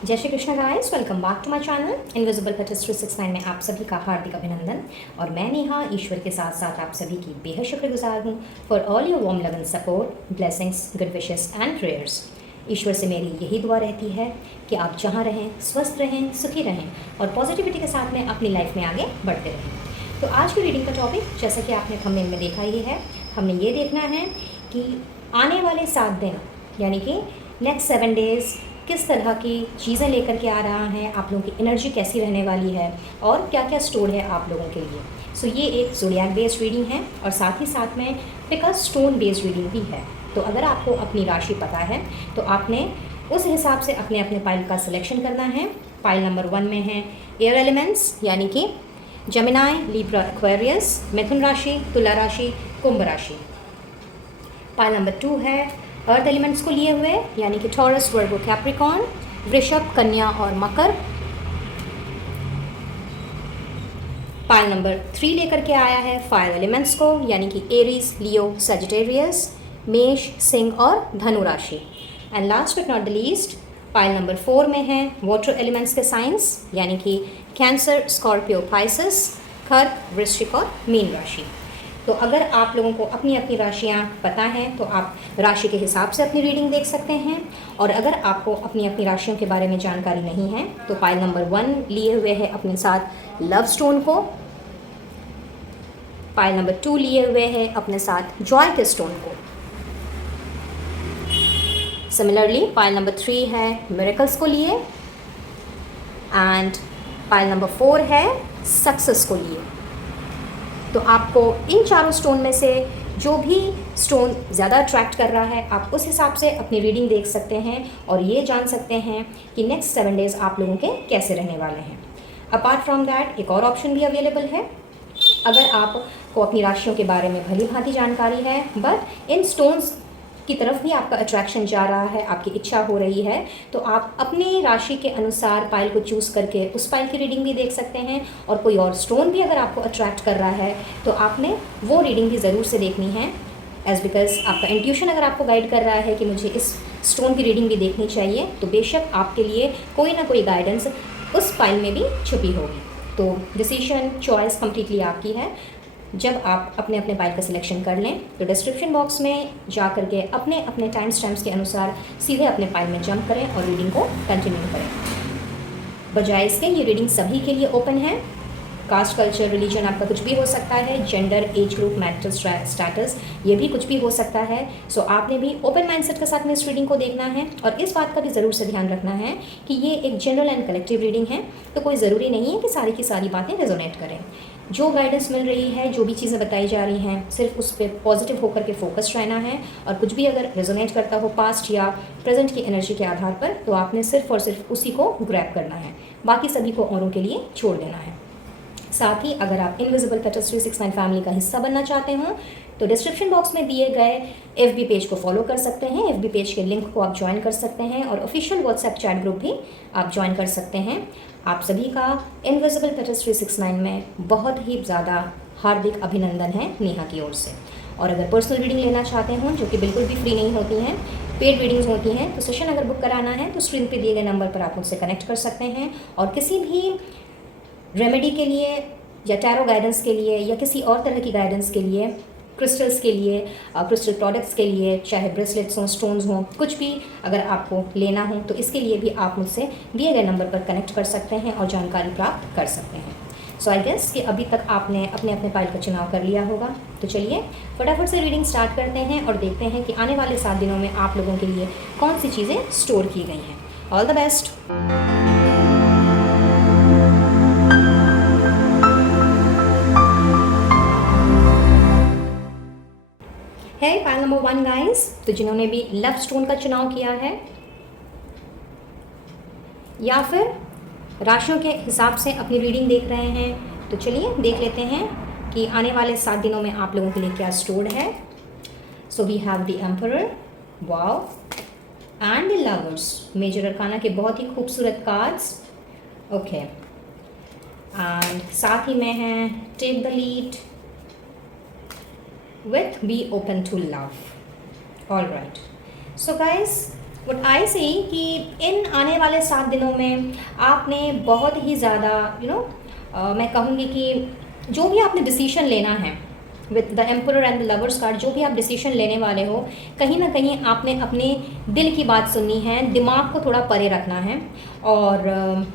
जय Shri Krishna guys, welcome back to my channel invisible patterns 369 में आप सभी का हार्दिक अभिनंदन। और मैं नेहा ईश्वर के साथ साथ आप सभी की बेहद शुक्रगुजार हूँ for all your warm love and support, blessings, good wishes and prayers. ईश्वर से मेरी यही दुआ रहती है कि आप जहाँ रहें स्वस्थ रहें, सुखी रहें और पॉजिटिविटी के साथ में अपनी लाइफ में आगे बढ़ते रहें। तो आज की रीडिंग का टॉपिक, जैसा कि आपने थंबनेल में देखा ही है, हमने ये देखना है कि आने वाले 7 दिन यानी कि नेक्स्ट 7 डेज़ किस तरह की चीज़ें लेकर के आ रहा है, आप लोगों की एनर्जी कैसी रहने वाली है और क्या क्या स्टोर है आप लोगों के लिए। सो ये एक ज़ोडिएक बेस्ड रीडिंग है और साथ ही साथ में पिका स्टोन बेस्ड रीडिंग भी है। तो अगर आपको अपनी राशि पता है तो आपने उस हिसाब से अपने अपने पाइल का सिलेक्शन करना है। पाइल नंबर 1 में है एयर एलिमेंट्स यानी कि जेमिनाई, लिब्रा, एक्वेरियस, मिथुन राशि, तुला राशि, कुंभ राशि। पाइल नंबर 2 है अर्थ एलिमेंट्स को लिए हुए यानी कि टॉरस, वर्गो, कैप्रिकॉर्न, वृषभ, कन्या और मकर। पाइल नंबर 3 लेकर के आया है फायर एलिमेंट्स को यानी कि एरीज, लियो, सजिटेरियस, मेष, सिंह और धनु राशि। And last but not the least, pile number 4 में है वाटर एलिमेंट्स के साइंस यानी कि कैंसर, स्कॉर्पियो, पाइसेस, कर्क, वृश्चिक और मीन राशि। तो अगर आप लोगों को अपनी अपनी राशियाँ पता हैं तो आप राशि के हिसाब से अपनी रीडिंग देख सकते हैं। और अगर आपको अपनी अपनी राशियों के बारे में जानकारी नहीं है तो पाइल नंबर 1 लिए हुए है अपने साथ लव स्टोन को, पाइल नंबर 2 लिए हुए है अपने साथ जॉय के स्टोन को। सिमिलरली पाइल नंबर 3 है मिरेकल्स को लिए एंड पाइल नंबर 4 है सक्सेस को लिए। तो आपको इन चारों स्टोन में से जो भी स्टोन ज़्यादा अट्रैक्ट कर रहा है आप उस हिसाब से अपनी रीडिंग देख सकते हैं और ये जान सकते हैं कि नेक्स्ट 7 डेज़ आप लोगों के कैसे रहने वाले हैं। अपार्ट फ्रॉम दैट एक और ऑप्शन भी अवेलेबल है। अगर आपको अपनी राशियों के बारे में भली भांति जानकारी है बट इन स्टोन्स की तरफ भी आपका अट्रैक्शन जा रहा है, आपकी इच्छा हो रही है, तो आप अपनी राशि के अनुसार पाइल को चूज़ करके उस पाइल की रीडिंग भी देख सकते हैं। और कोई और स्टोन भी अगर आपको अट्रैक्ट कर रहा है तो आपने वो रीडिंग भी ज़रूर से देखनी है, एज बिकॉज आपका इंट्यूशन अगर आपको गाइड कर रहा है कि मुझे इस स्टोन की रीडिंग भी देखनी चाहिए तो बेशक आपके लिए कोई ना कोई गाइडेंस उस पाइल में भी छुपी होगी। तो डिसीजन, चॉइस कम्प्लीटली आपकी है। जब आप अपने अपने पाइल का सिलेक्शन कर लें तो डिस्क्रिप्शन बॉक्स में जा करके अपने अपने टाइम स्टैम्प्स के अनुसार सीधे अपने पाइल में जंप करें और रीडिंग को कंटिन्यू करें। बजाय इसके ये रीडिंग सभी के लिए ओपन है। कास्ट, कल्चर, रिलीजन आपका कुछ भी हो सकता है, gender, age group, marital status ये भी कुछ भी हो सकता है। सो आपने भी ओपन माइंडसेट के साथ में इस रीडिंग को देखना है और इस बात का भी ज़रूर से ध्यान रखना है कि ये एक जनरल एंड कलेक्टिव रीडिंग है। तो कोई ज़रूरी नहीं है कि सारी की सारी बातें रेजोनेट करें। जो गाइडेंस मिल रही है, जो भी चीज़ें बताई जा रही हैं, सिर्फ उस पर पॉजिटिव होकर के फोकस रहना है। और कुछ भी अगर रेजोनेट करता हो पास्ट या प्रेजेंट की एनर्जी के आधार पर तो आपने सिर्फ और सिर्फ उसी को ग्रैब करना है, बाकी सभी को औरों के लिए छोड़ देना है। साथ ही अगर आप इनविजिबल पेटर्स 369 फैमिली का हिस्सा बनना चाहते हो तो डिस्क्रिप्शन बॉक्स में दिए गए FB पेज को फॉलो कर सकते हैं। FB पेज के लिंक को आप ज्वाइन कर सकते हैं और ऑफिशियल व्हाट्सएप चैट ग्रुप भी आप ज्वाइन कर सकते हैं। आप सभी का इनविजिबल पेटर्स 369 में बहुत ही ज़्यादा हार्दिक अभिनंदन है नेहा की ओर से। और अगर पर्सनल रीडिंग लेना चाहते हो जो कि बिल्कुल भी फ्री नहीं होती हैं, पेड रीडिंग्स होती हैं, तो सेशन अगर बुक कराना है तो स्क्रीन पर दिए गए नंबर पर आप मुझसे कनेक्ट कर सकते हैं। और किसी भी रेमेडी के लिए या टैरो गाइडेंस के लिए या किसी और तरह की गाइडेंस के लिए, क्रिस्टल्स के लिए, क्रिस्टल प्रोडक्ट्स के लिए, चाहे ब्रेसलेट्स हों, स्टोन्स हों, कुछ भी अगर आपको लेना हो तो इसके लिए भी आप मुझसे दिए गए नंबर पर कनेक्ट कर सकते हैं और जानकारी प्राप्त कर सकते हैं। सो आई गेस कि अभी तक आपने अपने अपने पाइल का चुनाव कर लिया होगा। तो चलिए फटाफट से रीडिंग स्टार्ट करते हैं और देखते हैं कि आने वाले 7 दिनों में आप लोगों के लिए कौन सी चीज़ें स्टोर की गई हैं। All the best. है पाइल नंबर 1 गाइस, तो जिन्होंने भी लव स्टोन का चुनाव किया है या फिर राशियों के हिसाब से अपनी रीडिंग देख रहे हैं तो चलिए देख लेते हैं कि आने वाले 7 दिनों में आप लोगों के लिए क्या स्टोर्ड है। So we have the emperor, wow, and the lovers. Major arcana के बहुत ही खूबसूरत कार्ड्स। ओके, एंड साथ ही में है take the lead with be open to love. All right, so guys what I see कि इन आने वाले 7 दिनों में आपने बहुत ही ज़्यादा मैं कहूँगी कि जो भी आपने डिसीजन लेना है with the emperor and the lovers card, जो भी आप डिसीजन लेने वाले हो, कहीं ना कहीं आपने अपने दिल की बात सुननी है, दिमाग को थोड़ा परे रखना है। और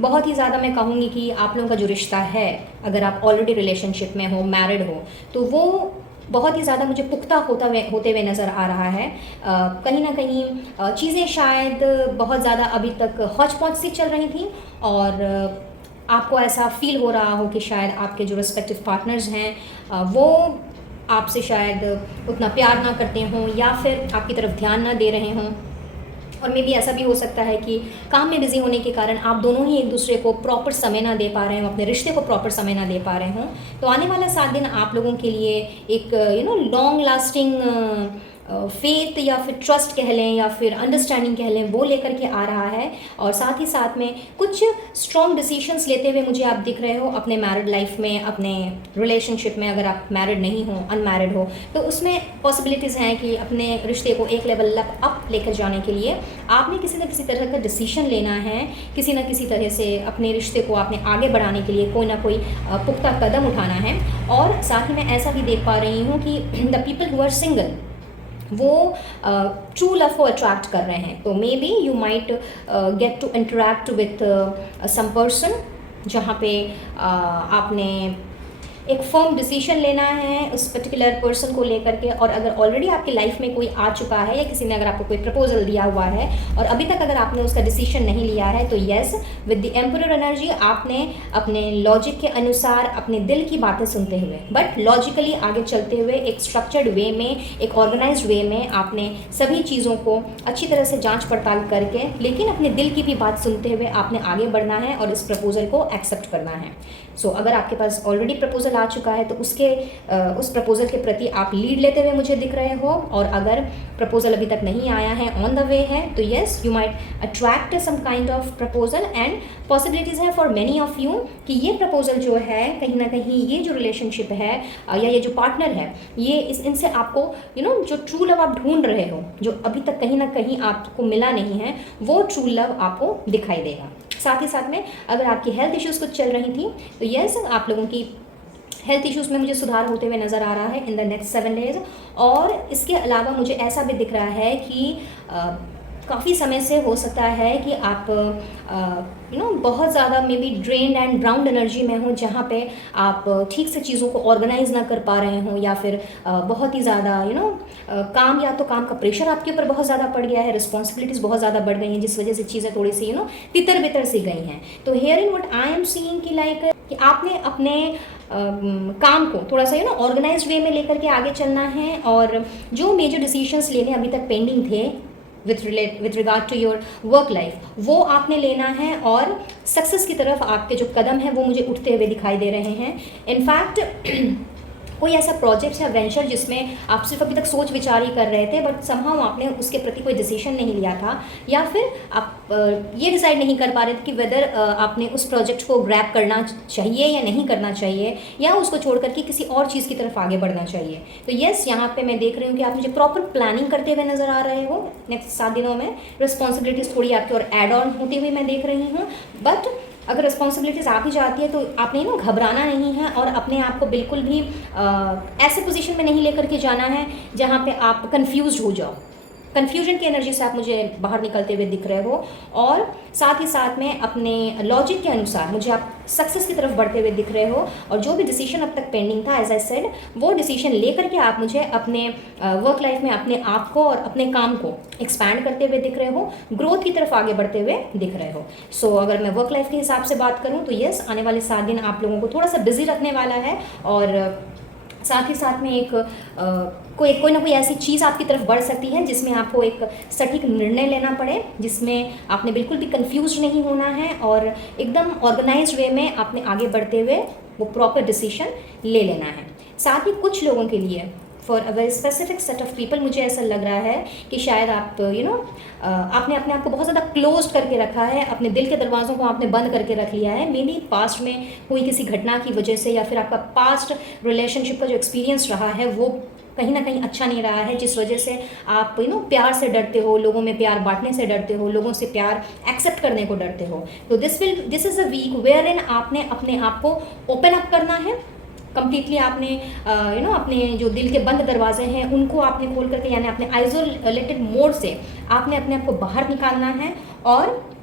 बहुत ही ज़्यादा मैं कहूँगी कि आप लोगों का जो रिश्ता है, अगर आप ऑलरेडी रिलेशनशिप में हो, मैरिड हो, तो वो बहुत ही ज़्यादा मुझे पुख्ता होते हुए नज़र आ रहा है। कहीं ना कहीं चीज़ें शायद बहुत ज़्यादा अभी तक हौच पौच सी चल रही थी, और आपको ऐसा फील हो रहा हो कि शायद आपके जो रिस्पेक्टिव पार्टनर्स हैं वो आपसे शायद उतना प्यार ना करते हों, या फिर आपकी तरफ ध्यान ना दे रहे हों। और मे बी ऐसा भी हो सकता है कि काम में बिज़ी होने के कारण आप दोनों ही एक दूसरे को प्रॉपर समय ना दे पा रहे हों, अपने रिश्ते को प्रॉपर समय ना दे पा रहे हों। तो आने वाला 7 दिन आप लोगों के लिए एक लॉन्ग लास्टिंग फेथ या फिर ट्रस्ट कह लें या फिर अंडरस्टैंडिंग कह लें, वो लेकर के आ रहा है। और साथ ही साथ में कुछ स्ट्रॉन्ग डिसीशंस लेते हुए मुझे आप दिख रहे हो अपने मैरिड लाइफ में, अपने रिलेशनशिप में। अगर आप मैरिड नहीं हो, अनमैरिड हो, तो उसमें पॉसिबिलिटीज़ हैं कि अपने रिश्ते को एक लेवल अप लेकर जाने के लिए आपने किसी न किसी तरह का डिसीजन लेना है। किसी न किसी तरह से अपने रिश्ते को आपने आगे बढ़ाने के लिए कोई ना कोई पुख्ता कदम उठाना है। और साथ ही मैं ऐसा भी देख पा रही हूँ कि the people who are single, वो ट्रू लव को अट्रैक्ट कर रहे हैं। तो maybe you might get to interact with some person, जहाँ पे आपने एक फर्म डिसीजन लेना है उस पर्टिकुलर पर्सन को लेकर के। और अगर ऑलरेडी आपकी लाइफ में कोई आ चुका है, या किसी ने अगर आपको कोई प्रपोजल दिया हुआ है और अभी तक अगर आपने उसका डिसीजन नहीं लिया है, तो yes, with the emperor energy आपने अपने लॉजिक के अनुसार अपने दिल की बातें सुनते हुए, बट लॉजिकली आगे चलते हुए, एक स्ट्रक्चर्ड वे में, एक ऑर्गेनाइज्ड वे में आपने सभी चीज़ों को अच्छी तरह से जाँच पड़ताल करके, लेकिन अपने दिल की भी बात सुनते हुए आपने आगे बढ़ना है और इस प्रपोजल को एक्सेप्ट करना है। सो अगर आपके पास ऑलरेडी प्रपोजल आ चुका है, तो उस प्रपोजल के प्रति आप लीड लेते हुए मुझे दिख रहे हो। और अगर प्रपोजल अभी तक नहीं आया है, ऑन द वे है, तो yes, you might attract some kind of proposal. And possibilities है फॉर मेनी ऑफ यू कि ये प्रपोजल जो है, कहीं ना कहीं ये जो रिलेशनशिप है या ये जो पार्टनर है, ये इनसे आपको जो ट्रू लव आप ढूंढ रहे हो, जो अभी तक कहीं ना कहीं आपको मिला नहीं है, वो ट्रू लव आपको दिखाई देगा। साथ ही साथ में अगर आपकी हेल्थ इश्यूज़ कुछ चल रही थी, तो यस, आप लोगों की हेल्थ इश्यूज़ में मुझे सुधार होते हुए नज़र आ रहा है इन द नेक्स्ट 7 डेज। और इसके अलावा मुझे ऐसा भी दिख रहा है कि काफ़ी समय से हो सकता है कि आप बहुत ज़्यादा may be drained and browned energy में हो, जहाँ पे आप ठीक से चीज़ों को ऑर्गेनाइज ना कर पा रहे हो, या फिर बहुत ही ज़्यादा काम, या तो काम का प्रेशर आपके ऊपर बहुत ज़्यादा पड़ गया है, रिस्पॉन्सिबिलिटीज़ बहुत ज़्यादा बढ़ गई हैं, जिस वजह से चीज़ें थोड़ी सी तितर बितर सी गई हैं। तो hair in what I am seeing कि लाइक कि आपने अपने काम को थोड़ा सा ऑर्गेनाइज्ड वे में लेकर के आगे चलना है। और जो मेजर डिसीजंस लेने अभी तक पेंडिंग थे with regard to your work life, वो आपने लेना है। और सक्सेस की तरफ आपके जो कदम हैं वो मुझे उठते हुए दिखाई दे रहे हैं। इनफैक्ट कोई ऐसा प्रोजेक्ट या वेंचर जिसमें आप सिर्फ अभी तक सोच विचार ही कर रहे थे, बट समहाउ आपने उसके प्रति कोई डिसीजन नहीं लिया था, या फिर आप ये डिसाइड नहीं कर पा रहे थे कि वेदर आपने उस प्रोजेक्ट को ग्रैब करना चाहिए या नहीं करना चाहिए, या उसको छोड़ करके किसी और चीज़ की तरफ आगे बढ़ना चाहिए। तो येस, यहाँ पे मैं देख रही हूँ कि आप मुझे प्रॉपर प्लानिंग करते हुए नज़र आ रहे हो। नेक्स्ट 7 दिनों में रिस्पॉन्सिबिलिटीज़ थोड़ी आपकी और एड ऑन होती हुई मैं देख रही हूँ। बट अगर रिस्पॉन्सिबिलिटीज़ आ भी जाती है, तो आपने घबराना नहीं है, और अपने आप को बिल्कुल भी ऐसे पोजीशन में नहीं लेकर के जाना है जहाँ पे आप कंफ्यूज्ड हो जाओ। कन्फ्यूजन की एनर्जी से आप मुझे बाहर निकलते हुए दिख रहे हो। और साथ ही साथ में अपने लॉजिक के अनुसार मुझे आप सक्सेस की तरफ बढ़ते हुए दिख रहे हो। और जो भी डिसीजन अब तक पेंडिंग था, एज आई सेड, वो डिसीजन लेकर के आप मुझे अपने वर्क लाइफ में अपने आप को और अपने काम को एक्सपैंड करते हुए दिख रहे हो, ग्रोथ की तरफ आगे बढ़ते हुए दिख रहे हो। सो अगर मैं वर्क लाइफ के हिसाब से बात करूँ, तो यस, आने वाले 7 दिन आप लोगों को थोड़ा सा बिजी रखने वाला है। और साथ ही साथ में एक कोई ना कोई ऐसी चीज़ आपकी तरफ बढ़ सकती है जिसमें आपको एक सटीक निर्णय लेना पड़े, जिसमें आपने बिल्कुल भी कंफ्यूज नहीं होना है, और एकदम ऑर्गेनाइज्ड वे में आपने आगे बढ़ते हुए वो प्रॉपर डिसीजन ले लेना है। साथ ही कुछ लोगों के लिए, for a very specific set of people, मुझे ऐसा लग रहा है कि शायद आप आपने अपने आप को बहुत ज़्यादा क्लोज करके रखा है, अपने दिल के दरवाज़ों को आपने बंद करके रख लिया है। मे बी पास्ट में हुई किसी घटना की वजह से, या फिर आपका पास्ट रिलेशनशिप का जो एक्सपीरियंस रहा है वो कहीं ना कहीं अच्छा नहीं रहा है, जिस वजह से आप प्यार से डरते हो, लोगों में प्यार बांटने से डरते हो, लोगों से प्यार एक्सेप्ट करने को डरते हो। तो this is a week where in आपने अपने आप को ओपन अप करना है कम्प्लीटली। आपने अपने जो दिल के बंद दरवाजे हैं उनको आपने खोल करके, यानी अपने आइसोलेटेड मोड से आपने अपने आप को बाहर निकालना है और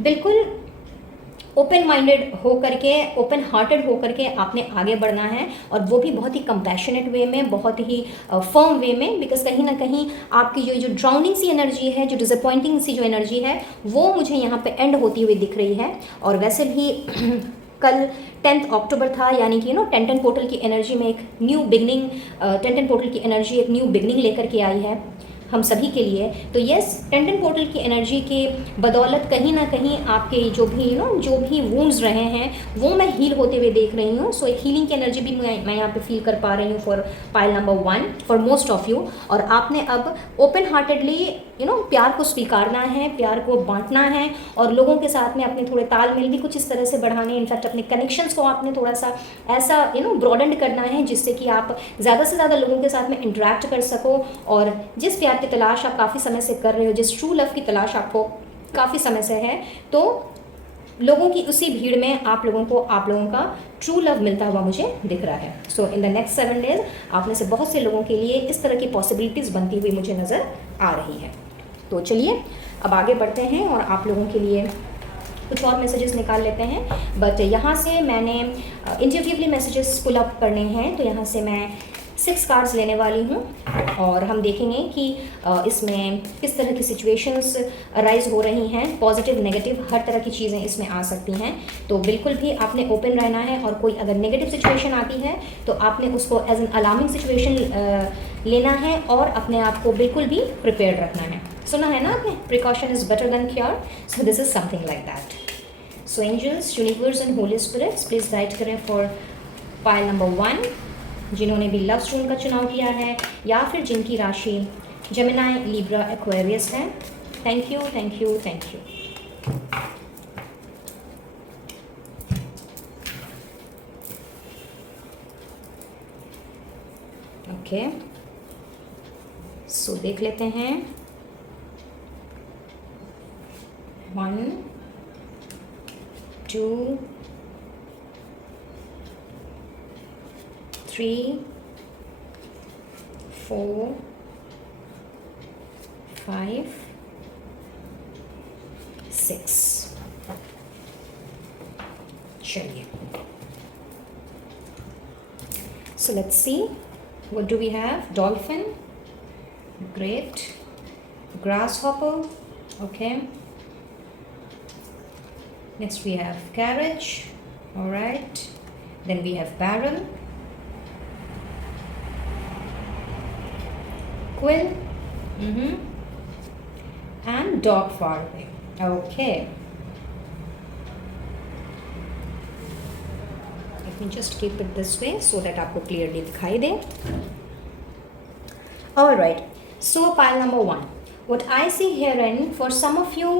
बिल्कुल ओपन माइंडेड हो करके, ओपन हार्टेड हो करके आपने आगे बढ़ना है, और वो भी बहुत ही कंपैशनेट वे में, बहुत ही फर्म वे में। बिकॉज कहीं ना कहीं आपकी जो ड्राउनिंग सी एनर्जी है, जो डिसअपॉइंटिंग सी जो एनर्जी है, वो मुझे यहाँ पे एंड होती हुई दिख रही है। और वैसे भी कल 10 अक्टूबर था, यानी कि 10 पोर्टल की एनर्जी में एक न्यू बिगनिंग, 10 पोर्टल की एनर्जी एक न्यू बिगनिंग लेकर के आई है हम सभी के लिए। तो यस, 10 पोर्टल की एनर्जी के बदौलत कहीं ना कहीं आपके जो भी वूंड्स रहे हैं वो मैं हील होते हुए देख रही हूँ। सो एक हीलिंग की एनर्जी भी मैं यहाँ पे फील कर पा रही हूँ for pile number 1 for most of you. और आपने अब ओपन हार्टेडली प्यार को स्वीकारना है, प्यार को बांटना है, और लोगों के साथ में अपने थोड़े तालमेल भी कुछ इस तरह से बढ़ाने, इनफैक्ट अपने कनेक्शंस को आपने थोड़ा सा ऐसा ब्रॉडेंड करना है जिससे कि आप ज़्यादा से ज़्यादा लोगों के साथ में इंटरेक्ट कर सको। और जिस प्यार की तलाश आप काफ़ी समय से कर रहे हो, जिस ट्रू लव की तलाश आपको काफ़ी समय से है, तो लोगों की उसी भीड़ में आप लोगों का ट्रू लव मिलता हुआ मुझे दिख रहा है। सो इन द नेक्स्ट 7 डेज आप में से बहुत से लोगों के लिए इस तरह की पॉसिबिलिटीज़ बनती हुई मुझे नज़र आ रही है। तो चलिए अब आगे बढ़ते हैं और आप लोगों के लिए कुछ और मैसेजेस निकाल लेते हैं। बट यहाँ से मैंने इंट्यूटिवली मैसेजेस पुल अप करने हैं, तो यहाँ से मैं 6 कार्ड्स लेने वाली हूँ और हम देखेंगे कि इसमें किस तरह की सिचुएशंस अराइज हो रही हैं। पॉजिटिव नेगेटिव हर तरह की चीज़ें इसमें आ सकती हैं, तो बिल्कुल भी आपने ओपन रहना है। और कोई अगर नेगेटिव सिचुएशन आती है तो आपने उसको एज एन अलार्मिंग सिचुएशन लेना है और अपने आप को बिल्कुल भी प्रिपेयर्ड रखना है। सुना है ना आपने, precaution is better than cure. So this is something like that. So angels, universe and holy spirits please guide करें फॉर पाइल नंबर 1, जिन्होंने भी लव स्टोन का चुनाव किया है या फिर जिनकी राशि जेमिनी, लिब्रा, एक्वेरियस है। Thank you, thank you, thank you. Okay, so देख लेते हैं 1 2 3 4 5 6। चलिए, so let's see what do we have. Dolphin, great. Grasshopper, okay. Next we have carriage, all right. Then we have barrel, quill, and dog far away. Okay, let me just keep it this way so that आपको clearly दिखाई दे। All right, so pile number 1, what I see herein for some of you,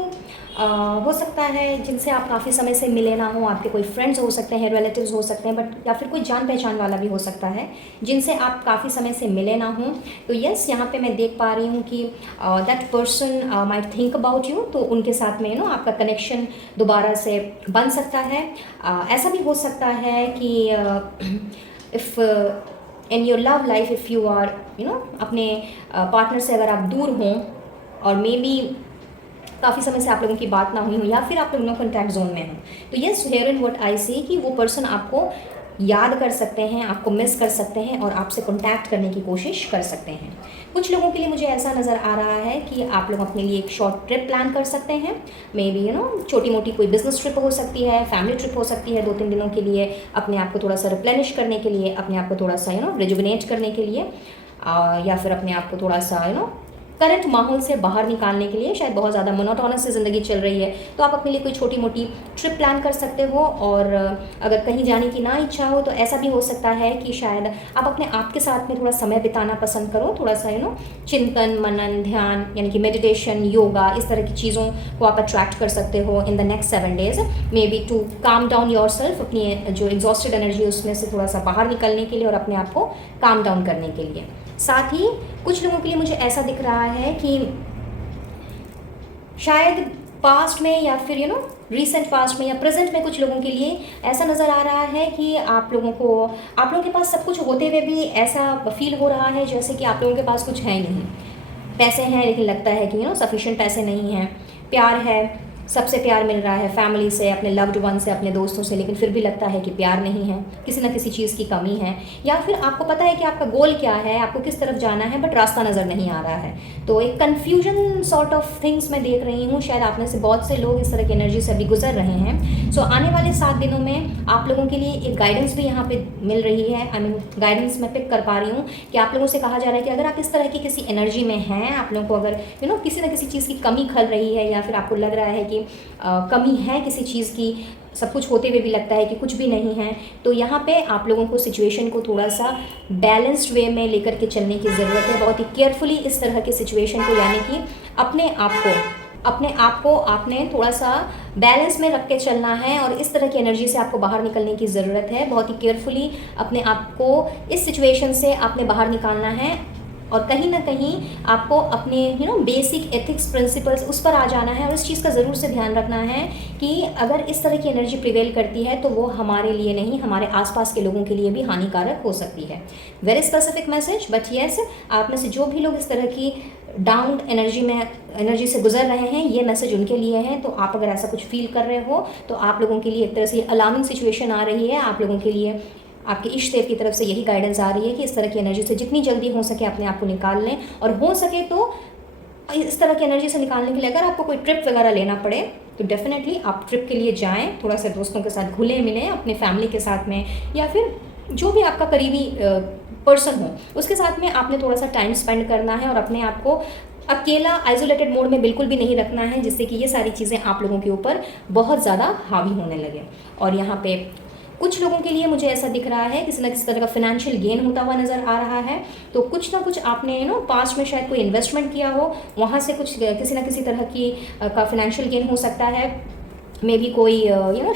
हो सकता है जिनसे आप काफ़ी समय से मिले ना हो, आपके कोई फ्रेंड्स हो सकते हैं, रिलेटिव्स हो सकते हैं, बट या फिर कोई जान पहचान वाला भी हो सकता है जिनसे आप काफ़ी समय से मिले ना हो। तो यस, यहाँ पे मैं देख पा रही हूँ कि that person might think about you, तो उनके साथ में आपका कनेक्शन दोबारा से बन सकता है। ऐसा भी हो सकता है कि if in your love life if you are अपने पार्टनर से अगर आप दूर हों और मे बी काफ़ी समय से आप लोगों की बात ना हुई हो या फिर आप लोग नो कॉन्टैक्ट जोन में हो, तो yes, here in what I see कि वो पर्सन आपको याद कर सकते हैं, आपको मिस कर सकते हैं और आपसे कॉन्टैक्ट करने की कोशिश कर सकते हैं। कुछ लोगों के लिए मुझे ऐसा नज़र आ रहा है कि आप लोग अपने लिए एक शॉर्ट ट्रिप प्लान कर सकते हैं। मे बी छोटी मोटी कोई बिजनेस ट्रिप हो सकती है, फैमिली ट्रिप हो सकती है 2-3 दिनों के लिए, अपने आप को थोड़ा सा रिप्लेनिश करने के लिए, अपने आप को थोड़ा सा रिजुविनेट करने के लिए, या फिर अपने आप को थोड़ा सा करंट माहौल से बाहर निकालने के लिए। शायद बहुत ज़्यादा मोनोटोनस से ज़िंदगी चल रही है, तो आप अपने लिए कोई छोटी मोटी ट्रिप प्लान कर सकते हो। और अगर कहीं जाने की ना इच्छा हो तो ऐसा भी हो सकता है कि शायद आप अपने आप के साथ में थोड़ा समय बिताना पसंद करो, थोड़ा सा चिंतन, मनन, ध्यान, यानी कि मेडिटेशन, योगा, इस तरह की चीज़ों को आप अट्रैक्ट कर सकते हो in the next 7 days, maybe to calm down yourself, अपनी जो एग्जॉस्टेड एनर्जी है उसमें से थोड़ा सा बाहर निकलने के लिए और अपने आप को काम डाउन करने के लिए। साथ ही कुछ लोगों के लिए मुझे ऐसा दिख रहा है कि शायद पास्ट में या फिर रिसेंट पास्ट में या प्रेजेंट में कुछ लोगों के लिए ऐसा नज़र आ रहा है कि आप लोगों के पास सब कुछ होते हुए भी ऐसा फील हो रहा है जैसे कि आप लोगों के पास कुछ है नहीं। पैसे हैं लेकिन लगता है कि सफिशिएंट पैसे नहीं हैं। प्यार है, सबसे प्यार मिल रहा है, फैमिली से, अपने लव्ड वन से, अपने दोस्तों से, लेकिन फिर भी लगता है कि प्यार नहीं है, किसी ना किसी चीज़ की कमी है। या फिर आपको पता है कि आपका गोल क्या है, आपको किस तरफ जाना है, बट रास्ता नज़र नहीं आ रहा है। तो एक कन्फ्यूजन सॉर्ट ऑफ थिंग्स मैं देख रही हूँ। शायद आप में से बहुत से लोग इस तरह की एनर्जी से अभी गुजर रहे हैं। सो आने वाले 7 दिनों में आप लोगों के लिए एक गाइडेंस भी यहाँ पे मिल रही है। आई मीन गाइडेंस मैं पिक कर पा रही हूँ कि आप लोगों से कहा जा रहा है कि अगर आप इस तरह की किसी एनर्जी में हैं, आप लोगों को अगर किसी ना किसी चीज़ की कमी खल रही है या फिर आपको लग रहा है कि कमी है किसी चीज़ की, सब कुछ होते हुए भी लगता है कि कुछ भी नहीं है, तो यहाँ पे आप लोगों को सिचुएशन को थोड़ा सा बैलेंस्ड वे में लेकर के चलने की ज़रूरत है। बहुत ही केयरफुली इस तरह के सिचुएशन को, यानी कि अपने आप को आपने थोड़ा सा बैलेंस में रख के चलना है और इस तरह की एनर्जी से आपको बाहर निकलने की ज़रूरत है। बहुत ही केयरफुली अपने आप को इस सिचुएशन से आपने बाहर निकालना है और कहीं ना कहीं आपको अपने बेसिक एथिक्स प्रिंसिपल्स उस पर आ जाना है। और इस चीज़ का ज़रूर से ध्यान रखना है कि अगर इस तरह की एनर्जी प्रिवेल करती है तो वो हमारे लिए नहीं, हमारे आसपास के लोगों के लिए भी हानिकारक हो सकती है। Very specific message, but yes, आप में से जो भी लोग इस तरह की डाउन एनर्जी से गुजर रहे हैं, ये मैसेज उनके लिए है। तो आप अगर ऐसा कुछ फील कर रहे हो तो आप लोगों के लिए एक तरह से अलार्मिंग सिचुएशन आ रही है। आप लोगों के लिए आपके इष्ट देव की तरफ से यही गाइडेंस आ रही है कि इस तरह की एनर्जी से जितनी जल्दी हो सके अपने आप को निकाल लें। और हो सके तो इस तरह की एनर्जी से निकालने के लिए अगर आपको कोई ट्रिप वगैरह लेना पड़े तो डेफिनेटली आप ट्रिप के लिए जाएं, थोड़ा सा दोस्तों के साथ घुले मिलें, अपने फैमिली के साथ में या फिर जो भी आपका करीबी पर्सन हो उसके साथ में आपने थोड़ा सा टाइम स्पेंड करना है और अपने आप को अकेला आइसोलेटेड मोड में बिल्कुल भी नहीं रखना है, जिससे कि ये सारी चीज़ें आप लोगों के ऊपर बहुत ज़्यादा हावी होने लगे। और यहाँ पे कुछ लोगों के लिए मुझे ऐसा दिख रहा है किसी न किसी तरह का फाइनेंशियल गेन होता हुआ नज़र आ रहा है। तो कुछ ना कुछ आपने पास्ट में शायद कोई इन्वेस्टमेंट किया हो, वहाँ से कुछ किसी न किसी तरह की का फाइनेंशियल गेन हो सकता है। मे भी कोई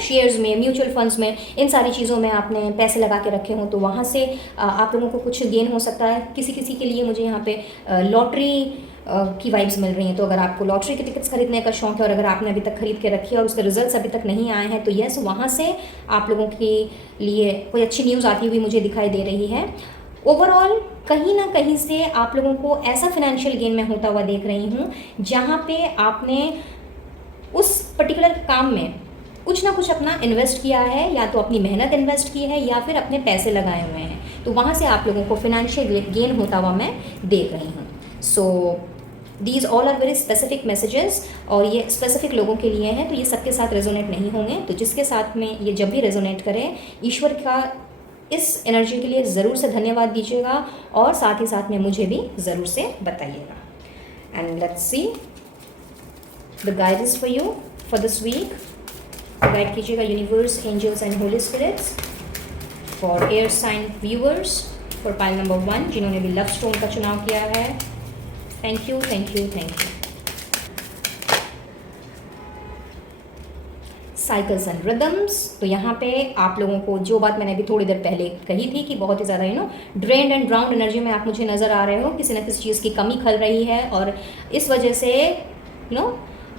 शेयर्स में, म्यूचुअल फंड्स में, इन सारी चीज़ों में आपने पैसे लगा के रखे हों तो वहाँ से आप लोगों को कुछ गेन हो सकता है। किसी के लिए मुझे यहाँ पे लॉटरी की वाइब्स मिल रही हैं। तो अगर आपको लॉटरी के टिकट्स खरीदने का शौक है और अगर आपने अभी तक खरीद के रखी है और उसके रिजल्ट्स अभी तक नहीं आए हैं तो यस, वहाँ से आप लोगों के लिए कोई अच्छी न्यूज़ आती हुई मुझे दिखाई दे रही है। ओवरऑल कहीं ना कहीं से आप लोगों को ऐसा फाइनेंशियल गेन मैं होता हुआ देख रही हूँ जहाँ पे आपने उस पर्टिकुलर काम में कुछ ना कुछ अपना इन्वेस्ट किया है, या तो अपनी मेहनत इन्वेस्ट की है या फिर अपने पैसे लगाए हुए हैं। तो वहाँ से आप लोगों को फाइनेंशियल गेन होता हुआ मैं देख रही हूँ। So these all are very specific messages और ये स्पेसिफिक लोगों के लिए हैं, तो ये सबके साथ रेजोनेट नहीं होंगे। तो जिसके साथ में ये जब भी रेजोनेट करें, ईश्वर का इस एनर्जी के लिए ज़रूर से धन्यवाद दीजिएगा और साथ ही साथ में मुझे भी ज़रूर से बताइएगा। And let's see the guidance for you for this week. Guide कीजिएगा universe, angels and holy spirits for air sign viewers for pile number 1 जिन्होंने भी लव स्टोन का चुनाव किया है। Thank you, thank you, thank you. Cycles and rhythms, तो यहाँ पे आप लोगों को जो बात मैंने अभी थोड़ी देर पहले कही थी कि बहुत ही ज़्यादा ड्रेन्ड एंड ड्राउंड एनर्जी में आप मुझे नज़र आ रहे हो, किसी न किसी चीज़ की कमी खल रही है और इस वजह से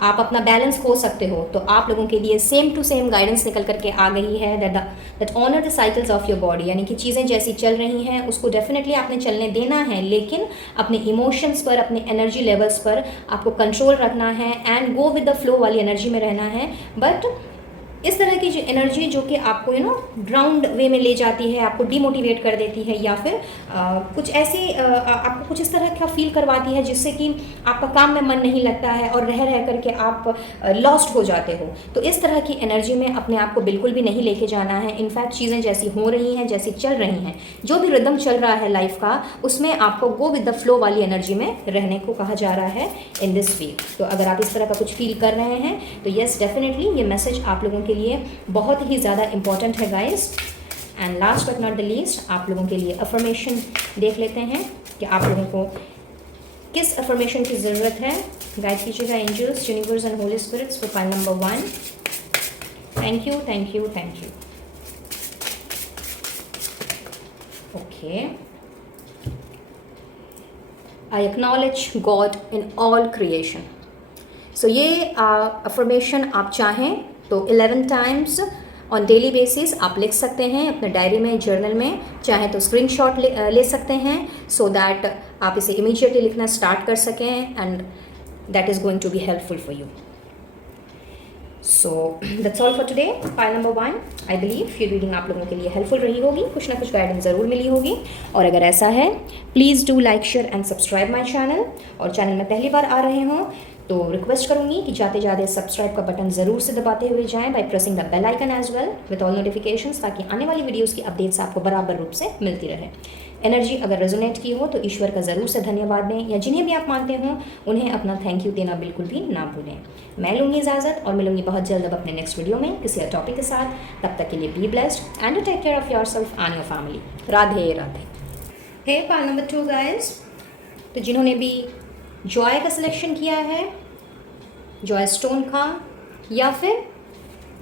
आप अपना बैलेंस खो सकते हो। तो आप लोगों के लिए सेम टू सेम गाइडेंस निकल करके आ गई है that honour the cycles of your body, यानी कि चीज़ें जैसी चल रही हैं उसको डेफिनेटली आपने चलने देना है, लेकिन अपने इमोशंस पर, अपने एनर्जी लेवल्स पर आपको कंट्रोल रखना है and go with the flow वाली एनर्जी में रहना है। बट इस तरह की जो एनर्जी जो कि आपको ड्राउंड वे में ले जाती है, आपको डिमोटिवेट कर देती है या फिर कुछ ऐसे आपको कुछ इस तरह का फील करवाती है जिससे कि आपका काम में मन नहीं लगता है और रह करके आप लॉस्ट हो जाते हो। तो इस तरह की एनर्जी में अपने आप को बिल्कुल भी नहीं लेके जाना है। इनफैक्ट चीज़ें जैसी हो रही हैं, जैसी चल रही हैं, जो भी रिदम चल रहा है लाइफ का, उसमें आपको गो विद द फ्लो वाली एनर्जी में रहने को कहा जा रहा है इन दिस वीक। तो अगर आप इस तरह का कुछ फील कर रहे हैं तो येस, डेफिनेटली ये मैसेज आप लोगों के लिए बहुत ही ज़्यादा इंपॉर्टेंट है guys. And last but not the least, आप लोगों के लिए अफर्मेशन देख लेते हैं कि आप लोगों को किस अफर्मेशन की ज़रूरत है। गाइड कीजिएगा angels, universe and holy spirits for pile number 1। Thank you, thank you, thank you. Okay, I acknowledge God in all creation. So ये अफर्मेशन आप चाहें तो 11 टाइम्स ऑन डेली बेसिस आप लिख सकते हैं अपने डायरी में, जर्नल में। चाहें तो स्क्रीनशॉट ले सकते हैं सो दैट आप इसे इमीडिएटली लिखना स्टार्ट कर सकें, and that is going to be helpful for you. So that's all for today. Pile number 1, I believe ये रीडिंग आप लोगों के लिए हेल्पफुल रही होगी, कुछ ना कुछ गाइडेंस ज़रूर मिली होगी। और अगर ऐसा है, please do like, share and subscribe my channel. और चैनल में पहली बार आ रहे हों तो रिक्वेस्ट करूंगी कि जाते जाते सब्सक्राइब का बटन ज़रूर से दबाते हुए जाएं by pressing the bell icon as well with all notifications, ताकि आने वाली वीडियोस की अपडेट्स आपको बराबर रूप से मिलती रहे। एनर्जी अगर रेजोनेट की हो तो ईश्वर का ज़रूर से धन्यवाद दें, या जिन्हें भी आप मानते हो उन्हें अपना थैंक यू देना बिल्कुल भी ना भूलें। मैं लूँगी इजाज़त और मिलूंगी बहुत जल्द अब अपने नेक्स्ट वीडियो में किसी टॉपिक के साथ। तब तक के लिए be blessed and take care of yourself and your family. Radhe Radhe. Hey pile number 2 guys, तो जिन्होंने भी जॉय का सिलेक्शन किया है, जॉय स्टोन का, या फिर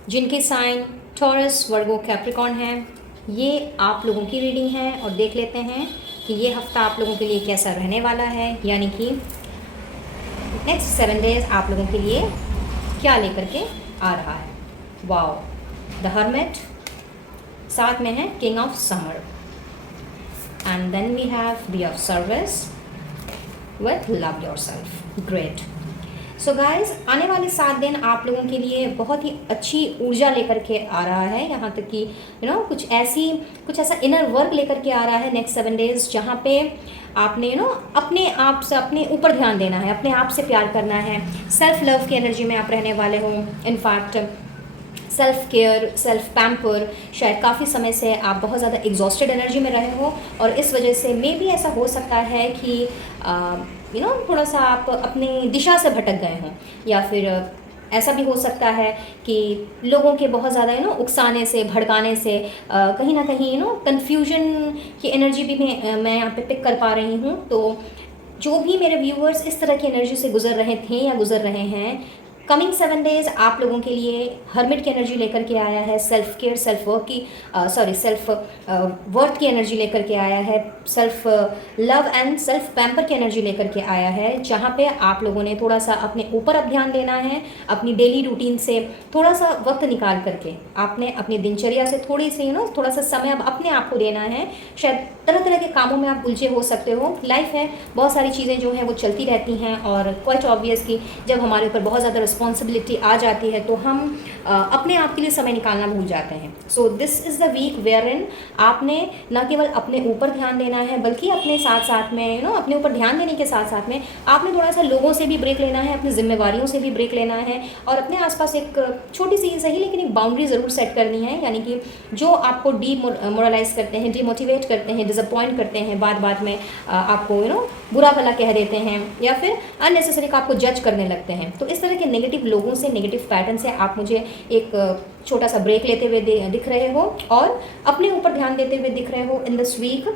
जिनके साइन टॉरस, वर्गो, कैप्रिकॉर्न है, ये आप लोगों की रीडिंग है। और देख लेते हैं कि ये हफ्ता आप लोगों के लिए कैसा रहने वाला है, यानी कि नेक्स्ट 7 डेज आप लोगों के लिए क्या लेकर के आ रहा है। वाओ, द हर्मिट, साथ में है king of summer, and then we have be of service with love yourself. Great. So guys, आने वाले 7 दिन आप लोगों के लिए बहुत ही अच्छी ऊर्जा लेकर के आ रहा है। यहाँ तक कि कुछ ऐसा इनर वर्क लेकर के आ रहा है नेक्स्ट 7 डेज, जहाँ पे आपने अपने आप से, अपने ऊपर ध्यान देना है, अपने आप से प्यार करना है। सेल्फ लव की एनर्जी में आप रहने वाले हो। In fact self care, self pamper, शायद काफ़ी समय से आप बहुत ज़्यादा एग्जॉस्टेड एनर्जी में रहे हो, और इस वजह से मे भी ऐसा हो सकता है कि थोड़ा सा आप अपनी दिशा से भटक गए हों, या फिर ऐसा भी हो सकता है कि लोगों के बहुत ज़्यादा उकसाने से, भड़काने से कहीं ना कहीं कन्फ्यूजन की एनर्जी भी मैं यहाँ पे पिक कर पा रही हूँ। तो जो भी मेरे व्यूअर्स इस तरह की एनर्जी से गुजर रहे थे या गुजर रहे हैं, कमिंग 7 डेज आप लोगों के लिए हर्मिट की एनर्जी लेकर के आया है। सेल्फ केयर, सेल्फ वर्क की सेल्फ वर्थ की एनर्जी लेकर के आया है। Self love and self pamper की एनर्जी लेकर के आया है, जहाँ पे आप लोगों ने थोड़ा सा अपने ऊपर अब ध्यान देना है। अपनी डेली रूटीन से थोड़ा सा वक्त निकाल करके आपने अपनी दिनचर्या से थोड़ी सी थोड़ा सा समय अब अपने आप को देना है। शायद तरह तरह के कामों में आप उलझे हो सकते हो, लाइफ है, बहुत सारी चीज़ें जो हैं वो चलती रहती हैं, और क्वाइट ऑब्वियस कि जब हमारे ऊपर बहुत ज़्यादा रिस्पॉन्सिबिलिटी आ जाती है तो हम अपने आप के लिए समय निकालना भूल जाते हैं। So this is the week where in आपने न केवल अपने ऊपर ध्यान देना है, बल्कि अपने साथ साथ में अपने ऊपर ध्यान देने के साथ साथ में आपने थोड़ा सा लोगों से भी ब्रेक लेना है, अपनी जिम्मेवारियों से भी ब्रेक लेना है, और अपने आसपास एक छोटी सी सही लेकिन एक बाउंड्री ज़रूर सेट करनी है। यानी कि जो आपको डीमोरलाइज करते हैं, डीमोटिवेट करते हैं, डिसअपॉइंट करते हैं, बात में आपको बुरा भला कह देते हैं, या फिर अननेसेसरी का आपको जज करने लगते हैं, तो इस तरह के नेगेटिव लोगों से, नेगेटिव पैटर्न से आप मुझे एक छोटा सा ब्रेक लेते हुए दिख रहे हो, और अपने ऊपर ध्यान देते हुए दिख रहे हो in this week.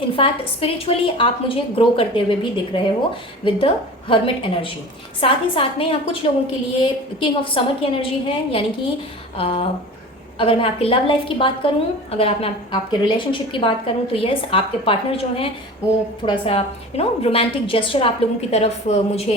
In fact spiritually आप मुझे ग्रो करते हुए भी दिख रहे हो विद द हर्मिट एनर्जी। साथ ही साथ में यहाँ कुछ लोगों के लिए किंग ऑफ समर की एनर्जी है, यानी कि अगर मैं आपकी लव लाइफ की बात करूं, अगर मैं आपके रिलेशनशिप की बात करूं, तो यस, आपके पार्टनर जो हैं वो थोड़ा सा रोमांटिक जेस्चर आप लोगों की तरफ मुझे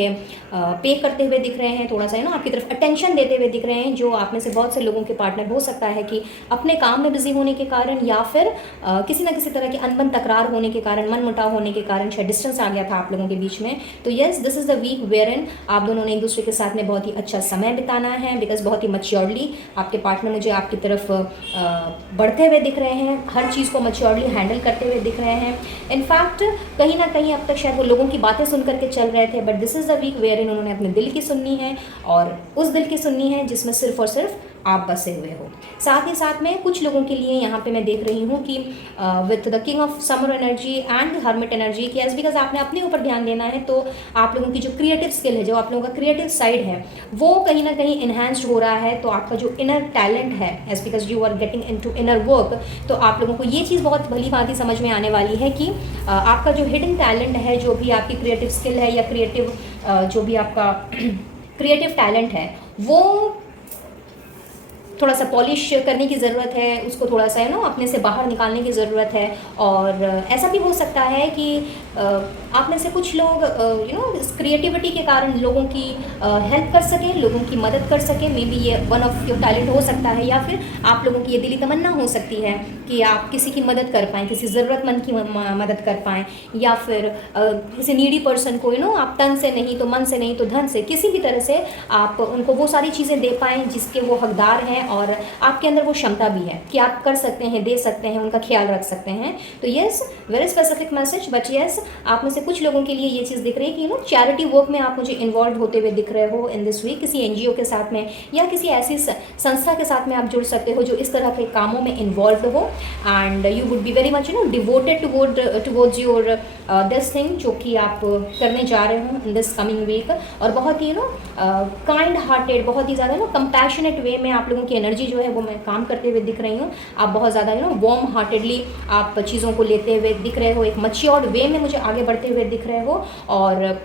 पे करते हुए दिख रहे हैं, थोड़ा सा आपकी तरफ अटेंशन देते हुए दिख रहे हैं। जो आप में से बहुत से लोगों के पार्टनर हो सकता है कि अपने काम में बिजी होने के कारण, या फिर किसी ना किसी तरह की अनबन तकरार होने के कारण, मन मुटाव होने के कारण शायद डिस्टेंस आ गया था आप लोगों के बीच में। तो yes, this is the week where in आप दोनों ने एक दूसरे के साथ में बहुत ही अच्छा समय बिताना है, बिकॉज बहुत ही मैच्योरली आपके पार्टनर मुझे आपकी तरफ बढ़ते हुए दिख रहे हैं, हर चीज़ को मैच्योरली हैंडल करते हुए दिख रहे हैं। इनफैक्ट कहीं ना कहीं अब तक शायद वो लोगों की बातें सुन करके चल रहे थे, but this is the week where in उन्होंने अपने दिल की सुननी है, और उस दिल की सुननी है जिसमें सिर्फ और सिर्फ आप बसे हुए हो। साथ ही साथ में कुछ लोगों के लिए यहाँ पे मैं देख रही हूँ कि with the king of summer energy and hermit energy की, एज बिकॉज आपने अपने ऊपर ध्यान देना है, तो आप लोगों की जो क्रिएटिव स्किल है, जो आप लोगों का क्रिएटिव साइड है, वो कहीं ना कहीं इन्हांस्ड हो रहा है। तो आपका जो इनर टैलेंट है, as because you are getting into inner work, तो आप लोगों को ये चीज़ बहुत भली भांति समझ में आने वाली है कि आपका जो हिडन टैलेंट है, जो भी आपकी क्रिएटिव स्किल है, या क्रिएटिव जो भी आपका क्रिएटिव टैलेंट है, वो थोड़ा सा पॉलिश करने की ज़रूरत है, उसको थोड़ा सा अपने से बाहर निकालने की ज़रूरत है। और ऐसा भी हो सकता है कि आप में से कुछ लोग इस क्रिएटिविटी के कारण लोगों की हेल्प कर सकें, लोगों की मदद कर सकें। मे बी ये वन ऑफ योर टैलेंट हो सकता है, या फिर आप लोगों की ये दिली तमन्ना हो सकती है कि आप किसी की मदद कर पाएँ, किसी ज़रूरतमंद की मदद कर पाएँ, या फिर किसी नीडी पर्सन को आप तन से नहीं तो मन से नहीं तो धन से किसी भी तरह से आप उनको वो सारी चीज़ें दे पाएँ जिसके वो हकदार हैं, और आपके अंदर वो क्षमता भी है कि आप कर सकते हैं, दे सकते हैं, उनका ख्याल रख सकते हैं। तो yes, very specific message, but yes, आप में से कुछ लोगों के लिए ये चीज़ दिख रही है कि चैरिटी वर्क में आप मुझे इन्वॉल्व होते हुए दिख रहे हो इन दिस वीक। किसी एनजीओ के साथ में या किसी ऐसी संस्था के साथ में आप जुड़ सकते हो जो इस तरह के कामों में इन्वॉल्व हो, and you would be very much devoted towards your this thing जो कि आप करने जा रहे हो इन दिस कमिंग वीक। और बहुत ही काइंड हार्टेड, बहुत ही ज़्यादा कंपैशनेट वे में आप लोगों की एनर्जी जो है वो मैं काम करते हुए दिख रही हूँ। आप बहुत ज़्यादा वार्म हार्टेडली आप चीज़ों को लेते हुए दिख रहे हो, एक मैच्योर्ड वे में मुझे आगे बढ़ते हुए दिख रहे हो। और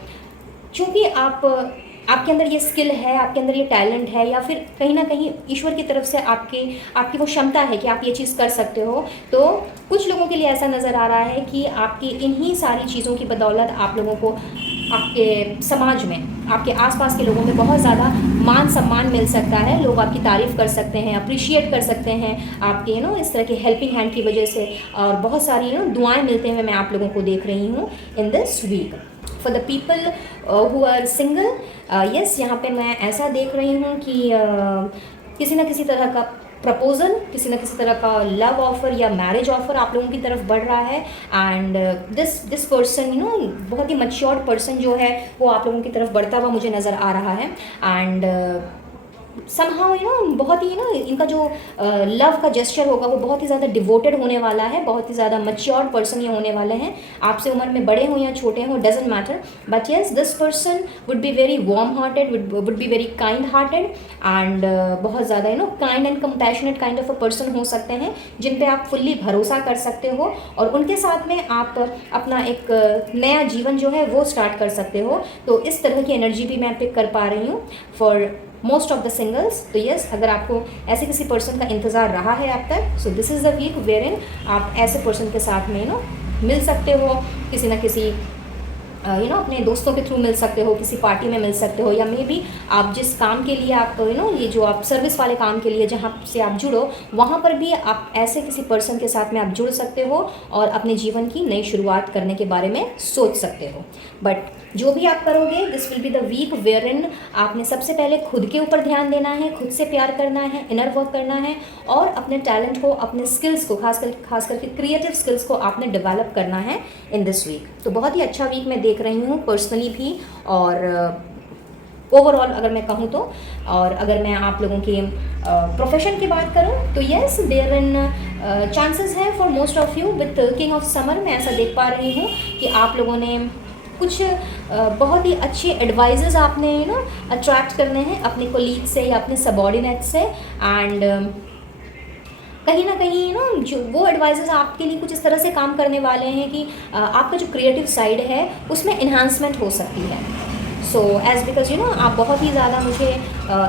चूँकि आपके अंदर ये स्किल है, आपके अंदर ये टैलेंट है, या फिर कहीं ना कहीं ईश्वर की तरफ से आपकी वो क्षमता है कि आप ये चीज़ कर सकते हो, तो कुछ लोगों के लिए ऐसा नज़र आ रहा है कि आपकी इन्हीं सारी चीज़ों की बदौलत आप लोगों को आपके समाज में, आपके आसपास के लोगों में बहुत ज़्यादा मान सम्मान मिल सकता है। लोग आपकी तारीफ़ कर सकते हैं, अप्रिशिएट कर सकते हैं आपके इस तरह के हेल्पिंग हैंड की वजह से, और बहुत सारी दुआएं मिलते हुए मैं आप लोगों को देख रही हूँ in this week. For the people who are single, yes, यहाँ पे मैं ऐसा देख रही हूँ कि किसी न किसी तरह का प्रपोजल, किसी न किसी तरह का लव ऑफर या मैरिज ऑफर आप लोगों की तरफ बढ़ रहा है। एंड दिस पर्सन बहुत ही मैच्योर्ड पर्सन जो है वो आप लोगों की तरफ बढ़ता हुआ मुझे नज़र आ रहा है। एंड समहाउ बहुत ही इनका जो लव का जेस्चर होगा वो बहुत ही ज़्यादा डिवोटेड होने वाला है, बहुत ही ज़्यादा मैच्योर्ड पर्सन ये होने वाले हैं। आपसे उम्र में बड़े हों या छोटे हों, doesn't matter, but yes, this person would be very warm hearted, would be very kind hearted, and बहुत ज़्यादा kind and compassionate kind of a person हो सकते हैं जिन पे आप फुल्ली भरोसा कर सकते हो, और उनके साथ में आप अपना एक नया जीवन जो है वो स्टार्ट कर सकते हो। तो इस तरह की एनर्जी भी मैं पिक कर पा रही हूँ for most of the singles. तो यस, अगर आपको ऐसे किसी पर्सन का इंतज़ार रहा है अब तक, so this is the week where in आप ऐसे पर्सन के साथ में मिल सकते हो, किसी न किसी अपने दोस्तों के थ्रू मिल सकते हो, किसी पार्टी में मिल सकते हो, या मे बी आप जिस काम के लिए आप ये जो आप सर्विस वाले काम के लिए जहाँ से आप जुड़ो वहाँ पर भी आप ऐसे किसी पर्सन के साथ में आप जुड़ सकते हो और अपने जीवन की नई शुरुआत करने के बारे में सोच सकते हो। बट जो भी आप करोगे, this will be the week where in आपने सबसे पहले खुद के ऊपर ध्यान देना है, खुद से प्यार करना है, इनर वर्क करना है, और अपने टैलेंट को, अपने स्किल्स को, खास करके क्रिएटिव स्किल्स को आपने डेवलप करना है इन दिस वीक। तो बहुत ही अच्छा वीक मैं देख रही हूँ पर्सनली भी, और ओवरऑल अगर मैं कहूँ तो। और अगर मैं आप लोगों के प्रोफेशन की बात करूँ तो येस, देयर इन चांसेस हैं for most of you with king of summer. मैं ऐसा देख पा रही हूँ कि आप लोगों ने कुछ बहुत ही अच्छे एडवाइजेस आपने अट्रैक्ट करने हैं अपने कोलीग से या अपने सबॉर्डिनेट से, एंड कहीं ना कहीं जो वो एडवाइजेस आपके लिए कुछ इस तरह से काम करने वाले हैं कि आपका जो क्रिएटिव साइड है उसमें इन्हांसमेंट हो सकती है। सो एज बिकॉज आप बहुत ही ज़्यादा मुझे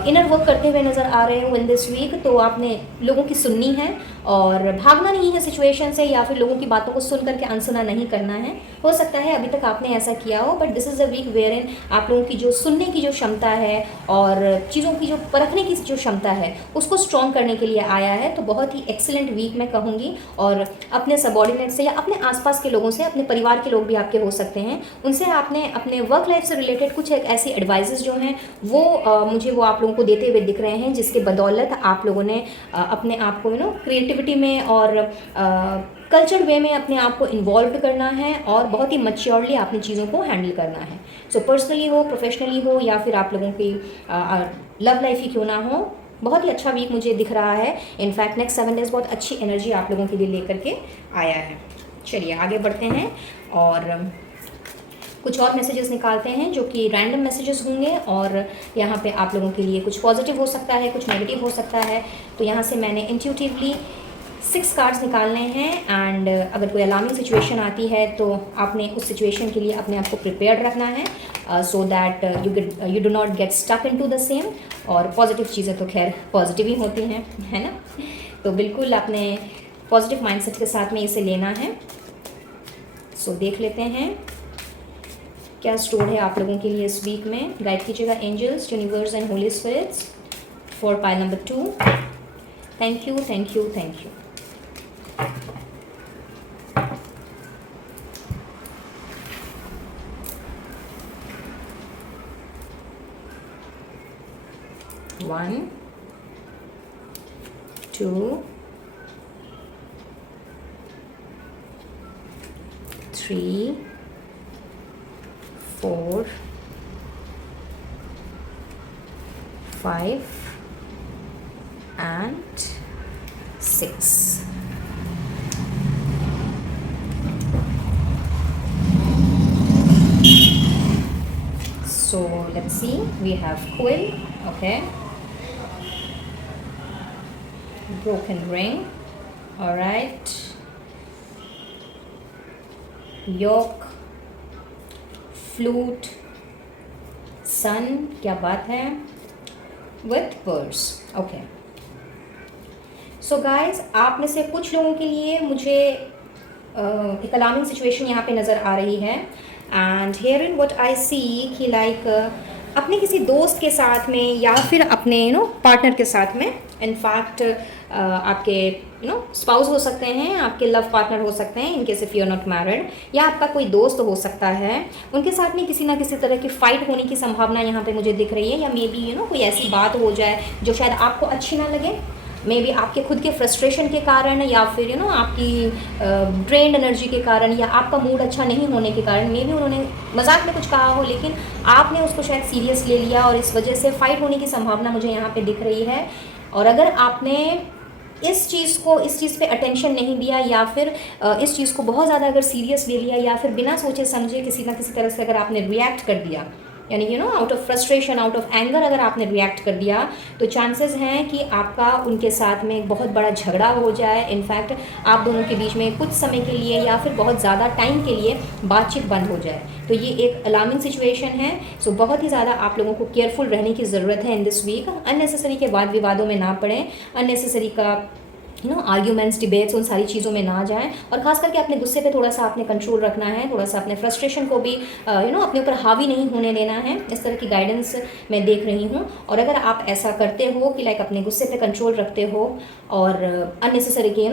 इनर वर्क करते हुए नज़र आ रहे हो इन दिस वीक। तो आपने लोगों की सुननी है और भागना नहीं है सिचुएशन से, या फिर लोगों की बातों को सुन करके अनसुना नहीं करना है। हो सकता है अभी तक आपने ऐसा किया हो, but this is a week where in आप लोगों की जो सुनने की जो क्षमता है और चीज़ों की जो परखने की जो क्षमता है उसको स्ट्रॉन्ग करने के लिए आया है। तो बहुत ही एक्सीलेंट वीक मैं कहूँगी। और अपने सबॉर्डिनेट से या अपने आसपास के लोगों से, अपने परिवार के लोग भी आपके हो सकते हैं, उनसे आपने अपने वर्क लाइफ से रिलेटेड कुछ एक ऐसी एडवाइजेस जो हैं वो मुझे वो आप लोगों को देते हुए दिख रहे हैं, जिसके बदौलत आप लोगों ने अपने आप को क्रिएटिविटी में और कल्चर वे में अपने आप को इन्वॉल्व करना है, और बहुत ही मैच्योरली आपने चीज़ों को हैंडल करना है। सो पर्सनली हो, प्रोफेशनली हो, या फिर आप लोगों की लव लाइफ ही क्यों ना हो, बहुत ही अच्छा वीक मुझे दिख रहा है। इनफैक्ट नेक्स्ट 7 डेज़ बहुत अच्छी एनर्जी आप लोगों के लिए लेकर के आया है। चलिए आगे बढ़ते हैं और कुछ और मैसेजेस निकालते हैं जो कि रैंडम मैसेजेस होंगे, और यहाँ पे आप लोगों के लिए कुछ पॉजिटिव हो सकता है, कुछ नेगेटिव हो सकता है। तो यहाँ से मैंने इंट्यूटिवली 6 कार्ड्स निकालने हैं, एंड अगर कोई अलार्मिंग सिचुएशन आती है तो आपने उस सिचुएशन के लिए अपने आप को प्रिपेयर्ड रखना है, so that you do not get stuck into the same. और पॉजिटिव चीज़ें तो खैर पॉजिटिव ही होती हैं, है ना। तो बिल्कुल आपने पॉजिटिव माइंडसेट के साथ में इसे लेना है। सो देख लेते हैं क्या स्टोर है आप लोगों के लिए इस वीक में। गाइड कीजिएगा angels, universe and holy spirits for pile number 2। Thank you, thank you, thank you. One, 2, 3, 4, 5 and 6. So let's see, we have quill, okay, broken ring, all right, yoke, flute, sun, क्या बात है, with purse, okay. So guys, आप में से कुछ लोगों के लिए मुझे एक अलार्मिंग सिचुएशन यहाँ पे नज़र आ रही है। And here in what I see कि लाइक अपने किसी दोस्त के साथ में या फिर अपने पार्टनर के साथ में, इनफैक्ट आपके स्पाउस हो सकते हैं, आपके लव पार्टनर हो सकते हैं, in case if you are not married, या आपका कोई दोस्त हो सकता है, उनके साथ में किसी ना किसी तरह की फ़ाइट होने की संभावना यहाँ पे मुझे दिख रही है। या मे बी कोई ऐसी बात हो जाए जो शायद आपको अच्छी ना लगे, मे बी आपके खुद के फ्रस्ट्रेशन के कारण, या फिर आपकी ड्रेन्ड एनर्जी के कारण, या आपका मूड अच्छा नहीं होने के कारण। मे बी उन्होंने मजाक में कुछ कहा हो लेकिन आपने उसको शायद सीरियस ले लिया और इस वजह से फ़ाइट होने की संभावना मुझे यहाँ पे दिख रही है। और अगर आपने इस चीज़ पे अटेंशन नहीं दिया, या फिर इस चीज़ को बहुत ज़्यादा अगर सीरियस ले लिया, या फिर बिना सोचे समझे किसी ना किसी तरह से अगर आपने रिएक्ट कर दिया, यानी out of frustration, out of anger अगर आपने रिएक्ट कर दिया, तो चांसेस हैं कि आपका उनके साथ में एक बहुत बड़ा झगड़ा हो जाए। इनफैक्ट आप दोनों के बीच में कुछ समय के लिए या फिर बहुत ज़्यादा टाइम के लिए बातचीत बंद हो जाए। तो ये एक अलार्मिंग सिचुएशन है। सो बहुत ही ज़्यादा आप लोगों को केयरफुल रहने की ज़रूरत है इन दिस वीक। अननेसेसरी के वाद विवादों में ना पड़ें, अननेसेसरी का आर्ग्यूमेंट्स, डिबेट्स, उन सारी चीज़ों में ना जाएं। और ख़ास करके अपने गुस्से पे थोड़ा सा आपने कंट्रोल रखना है, थोड़ा सा अपने फ्रस्ट्रेशन को भी अपने ऊपर हावी नहीं होने देना है। इस तरह की गाइडेंस मैं देख रही हूँ। और अगर आप ऐसा करते हो कि लाइक अपने गुस्से पे कंट्रोल रखते हो और अननेसेसरी के